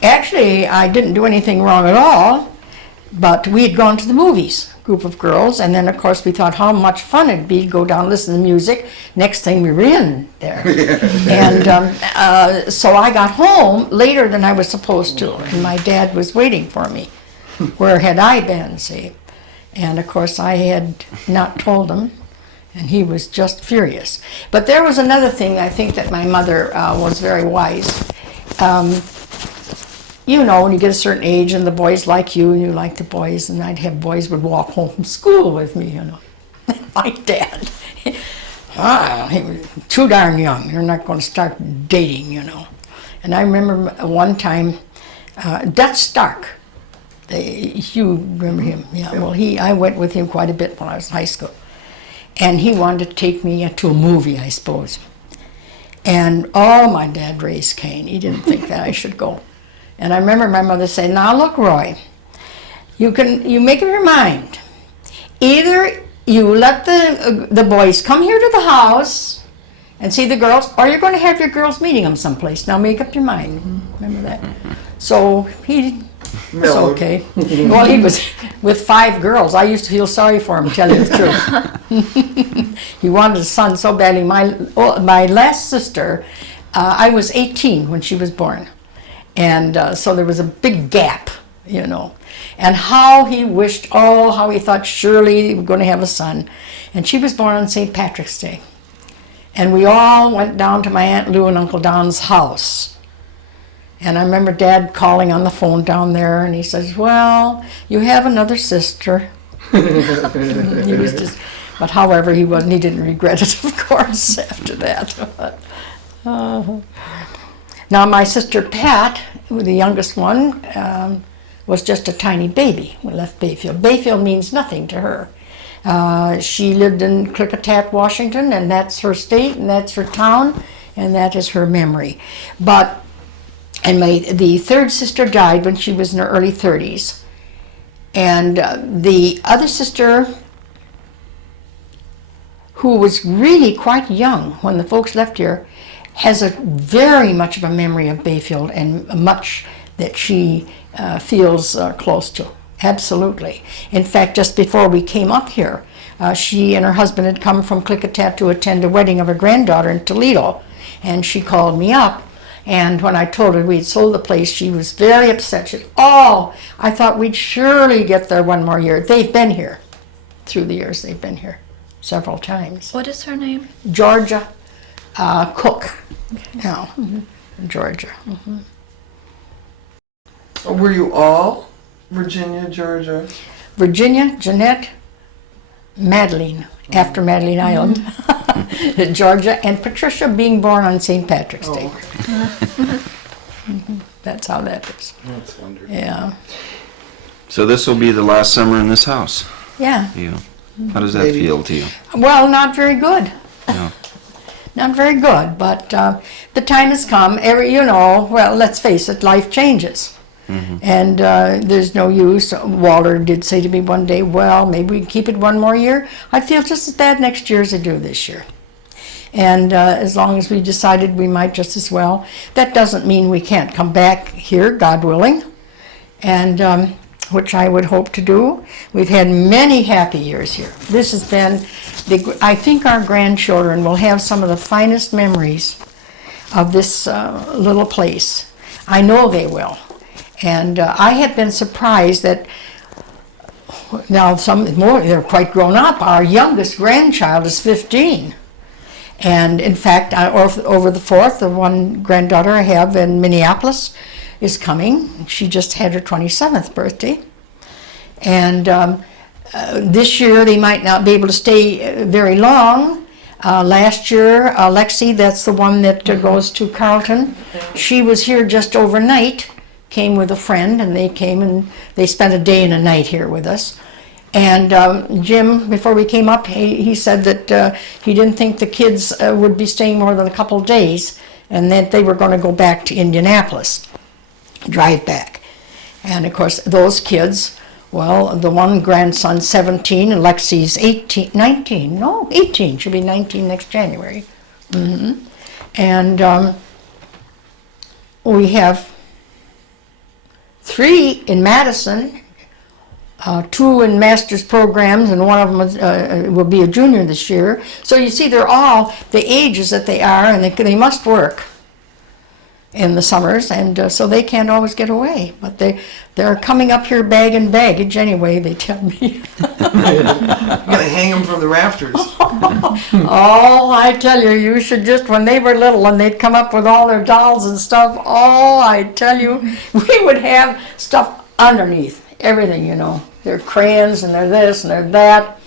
actually, I didn't do anything wrong at all, but we had gone to the movies, group of girls, and then of course we thought how much fun it'd be to go down and listen to music. Next thing we were in there. And so I got home later than I was supposed to, and my dad was waiting for me. Where had I been, see? And of course I had not told him, and he was just furious. But there was another thing I think that my mother was very wise. When you get a certain age and the boys like you and you like the boys, and I'd have boys would walk home from school with me, My dad, he was too darn young. You're not going to start dating, And I remember one time, Dutch Stark, you remember him? Yeah, well, I went with him quite a bit when I was in high school. and he wanted to take me to a movie, I suppose. And oh, my dad raised Cain. He didn't think that I should go. And I remember my mother saying, "Now look, Roy, you make up your mind. Either you let the boys come here to the house and see the girls, or you're going to have your girls meeting them someplace. Now make up your mind." Remember that? So he was okay. Well, he was with 5 girls. I used to feel sorry for him, tell you the truth. He wanted a son so badly. My last sister, I was 18 when she was born. And so there was a big gap, you know. And how he wished, how he thought surely he was going to have a son. And she was born on St. Patrick's Day. And we all went down to my Aunt Lou and Uncle Don's house. And I remember Dad calling on the phone down there, and he says, "Well, you have another sister." He was just, but however, he didn't regret it, of course, after that. Now, my sister Pat, the youngest one, was just a tiny baby when we left Bayfield. Bayfield means nothing to her. She lived in Klickitat, Washington, and that's her state, and that's her town, and that is her memory. And the third sister died when she was in her early 30s. And the other sister, who was really quite young when the folks left here, has a very much of a memory of Bayfield and much that she feels close to. Absolutely. In fact, just before we came up here, she and her husband had come from Klickitat to attend a wedding of her granddaughter in Toledo. And she called me up. And when I told her we'd sold the place, she was very upset. She said, "Oh, I thought we'd surely get there one more year." They've been here. Through the years, they've been here several times. What is her name? Georgia Cook. No, Georgia. Were you all Virginia, Georgia? Virginia, Jeanette, Madeline, after Madeline Island, Georgia, and Patricia being born on St. Patrick's Day. That's how that is. That's wonderful. Yeah. So this will be the last summer in this house. Yeah. You. How does that feel to you? Well, not very good. No. Not very good, but the time has come. Well, let's face it, life changes. And there's no use. Walter did say to me one day, "Well, maybe we can keep it one more year." I feel just as bad next year as I do this year. And as long as we decided we might just as well. That doesn't mean we can't come back here, God willing, and which I would hope to do. We've had many happy years here. This has been, I think our grandchildren will have some of the finest memories of this little place. I know they will. And I have been surprised that now some more, they're quite grown up. Our youngest grandchild is 15. And in fact, over the 4th, the one granddaughter I have in Minneapolis is coming. She just had her 27th birthday. And this year they might not be able to stay very long. Last year, Lexi, that's the one that goes to Carleton, she was here just overnight. Came with a friend, and they came and they spent a day and a night here with us. And Jim, before we came up, he said that he didn't think the kids would be staying more than a couple days, and that they were going to go back to Indianapolis, drive back. And of course, those kids, well, the one grandson 17, and Lexi's 18, she'll be 19 next January. And we have 3 in Madison, 2 in master's programs, and one of them will be a junior this year. So you see, they're all the ages that they are, and they must work in the summers, and so they can't always get away. But they're coming up here bag and baggage anyway, they tell me. You're gonna hang them from the rafters. Oh, I tell you, you should just, when they were little and they'd come up with all their dolls and stuff, I tell you, we would have stuff underneath, everything, Their crayons and their this and their that.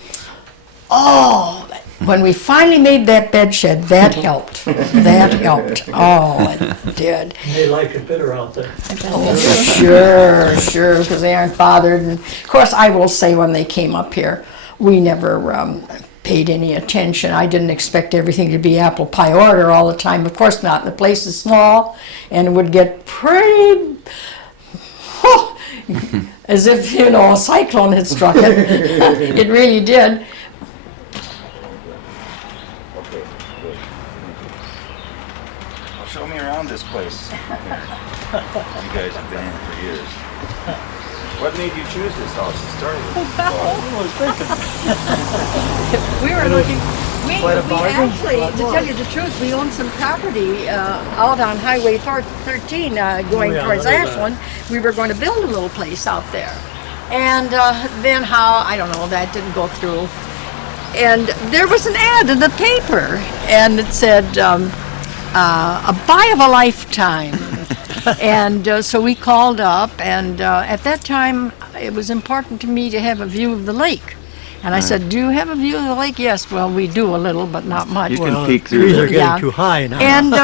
Oh, when we finally made that bed shed, that helped. That helped. Oh, it did. They like it bitter out there. Oh, sure, because they aren't bothered. And of course, I will say when they came up here, we never paid any attention. I didn't expect everything to be apple pie order all the time. Of course not. The place is small, and it would get pretty, as if, you know, a cyclone had struck it. It really did. Okay, good. Well, show me around this place. You guys have been in for years. What made you choose this house to start with? We were looking, we actually, to tell you the truth, we owned some property out on Highway 13 going towards Ashland. We were going to build a little place out there. And then how, I don't know, that didn't go through. And there was an ad in the paper, and it said, a buy of a lifetime. And so we called up, and at that time it was important to me to have a view of the lake. And I said, do you have a view of the lake? Yes, well, we do a little, but not much. You can peek through Trees are there. getting Yeah. too high now. And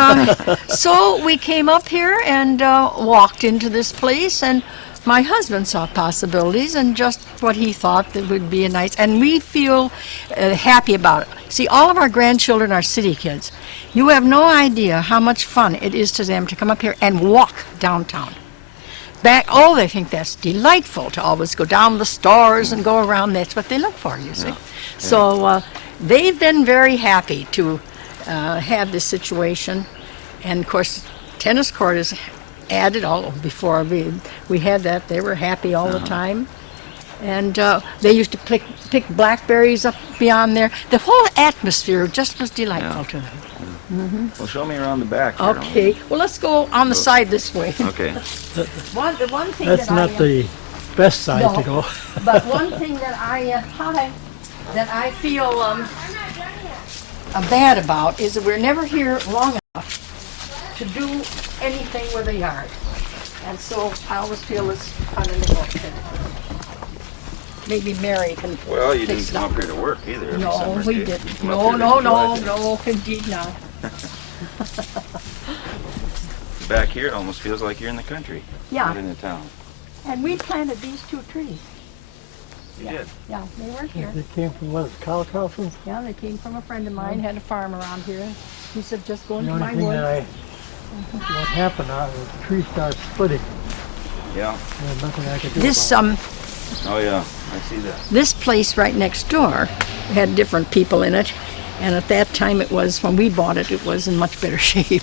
so we came up here and walked into this place, and my husband saw possibilities and just what he thought that would be a nice, and we feel happy about it. See, all of our grandchildren are city kids. You have no idea how much fun it is to them to come up here and walk downtown. They think that's delightful to always go down the stores and go around. That's what they look for, you see. So they've been very happy to have this situation. And of course, tennis court is added. Before we had that, they were happy all the time. And they used to pick blackberries up beyond there. The whole atmosphere just was delightful to them. Well, show me around the back here. Okay, well, let's go on the side this way. Okay. The one thing That's that not the best side No. to go. But one thing that I feel bad about is that we're never here long enough to do anything with a yard, and so I always feel it's kind of neglected. Maybe Mary can. Well, you fix didn't it come up. up here to work either. every No, summer, we did you? didn't. Come up No, here to no, enjoy no, it. no, indeed not. Back here, it almost feels like you're in the country. Yeah. Not in the town. And we planted these 2 trees. You Yeah. did. Yeah, they weren't here. They came from, what is it, Kalkhofen? Yeah, they came from a friend of mine, had a farm around here. He said, just go The into only my thing woods. that what happened, the tree started splitting. Yeah. There's nothing I could do This about it. Oh, yeah. I see that. This place right next door had different people in it, and at that time when we bought it, it was in much better shape.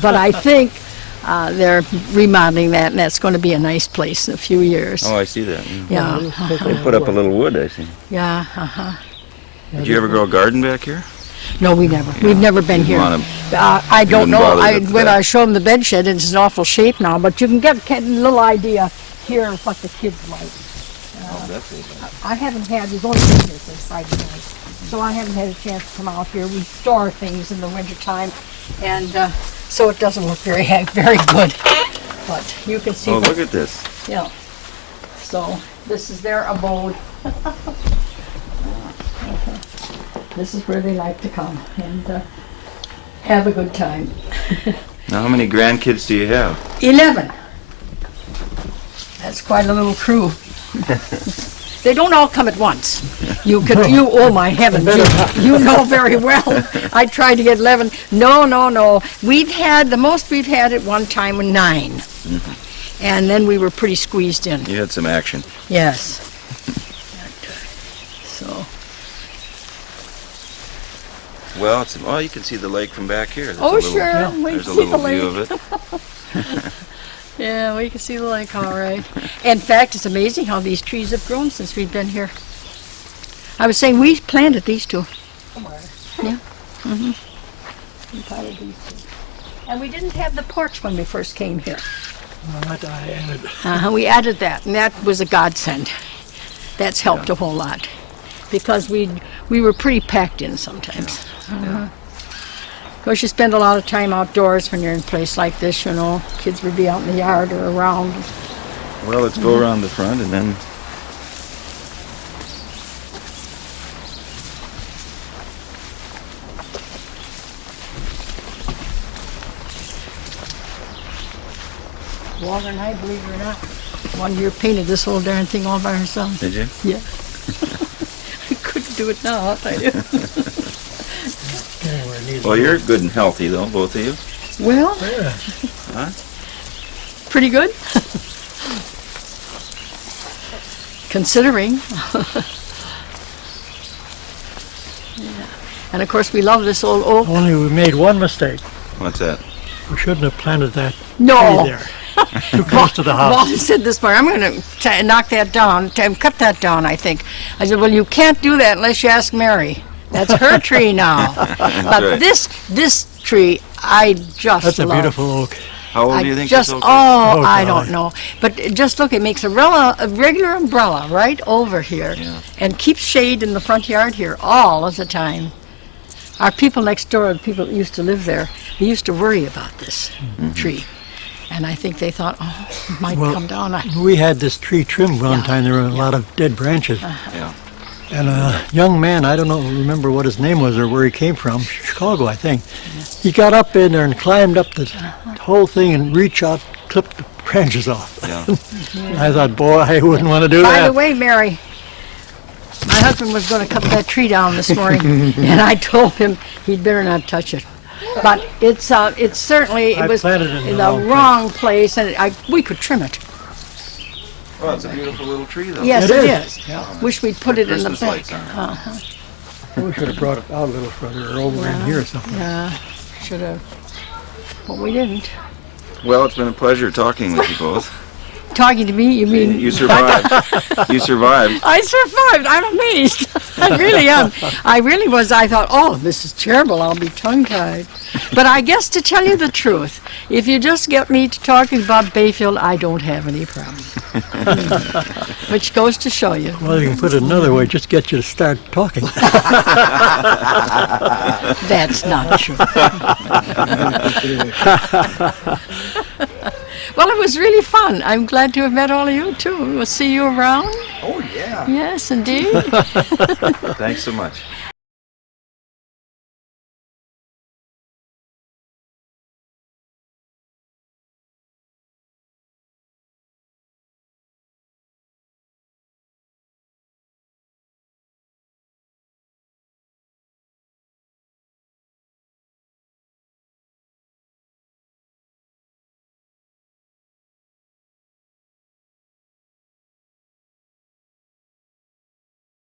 But I think they're remodeling that, and that's going to be a nice place in a few years. Oh, I see that. Yeah, They put up a little wood, I see. yeah, Did you ever grow a garden back here? No, we never. We've never been here. wanna- I don't wouldn't know. bother with When that. I show them the bed shed, it's in awful shape now, but you can get a little idea here of what the kids like. I haven't had, we've only been here since Friday night, so I haven't had a chance to come out here. We store things in the wintertime, and so it doesn't look very good. But you can see Oh, the- look at this. yeah. So this is their abode. This is where they like to come and have a good time. Now, how many grandkids do you have? 11. That's quite a little crew. They don't all come at once. Oh my heavens, you know very well. I tried to get 11. No. The most we've had at one time were 9. And then we were pretty squeezed in. You had some action. Yes. So, Well, you can see the lake from back here. There's oh a little, sure, we There's a can see the little view lake. of it. Yeah, we can see the lake all right. In fact, it's amazing how these trees have grown since we've been here. I was saying we planted these 2. Yeah. We planted these 2. And we didn't have the porch when we first came here. That I added. We added that, and that was a godsend. That's helped a whole lot because we were pretty packed in sometimes. Of course, you spend a lot of time outdoors when you're in a place like this, you know. Kids would be out in the yard or around. Well, let's go around the front and then... Walter and I, believe it or not, one year painted this whole darn thing all by ourselves. Did you? Yeah. I couldn't do it now, I'll tell you. Anywhere needs Well, you're good and healthy, though, both of you. Well, Yeah. Huh? pretty good. Considering. Yeah. And of course, we love this old oak. Only we made one mistake. What's that? We shouldn't have planted that No. tree there. Too close to the house. Wally said this morning, I'm going to knock that down, cut that down, I think. I said, well, you can't do that unless you ask Mary. That's her tree now. But right. this tree, I just That's a love. beautiful oak. How old I do you think just, this oak oh, Oh, I golly. don't know. But just look, it makes a regular umbrella right over here Yeah. and keeps shade in the front yard here all of the time. Our people next door, the people that used to live there, they used to worry about this tree. And I think they thought, oh, it might Well, come down. We had this tree trimmed one Yeah. time. There were a lot of dead branches. Yeah. And a young man, I don't know, remember what his name was or where he came from, Chicago, I think. He got up in there and climbed up the whole thing and reached out, clipped the branches off. Yeah. I thought, boy, I wouldn't want to do By that. the way, Mary, my husband was going to cut that tree down this morning, and I told him he'd better not touch it. But it's certainly, I it was planted it in the wrong place, and we could trim it. Well, it's a beautiful little tree, though. Yes, It it is. is. Wish we'd put it in the Christmas back. lights on it. We should have brought it out a little further or over in here or something. Yeah, should have. But we didn't. Well, it's been a pleasure talking with you both. Talking to me, you mean? You survived. You survived. I survived. I'm amazed. I really am. I really was. I thought, oh, this is terrible. I'll be tongue-tied. But I guess to tell you the truth, if you just get me to talking about Bayfield, I don't have any problem. Which goes to show you. Well, you can put it another way, just get you to start talking. That's not true. Well, it was really fun. I'm glad to have met all of you, too. We'll see you around. Oh, yeah. Yes, indeed. Thanks so much.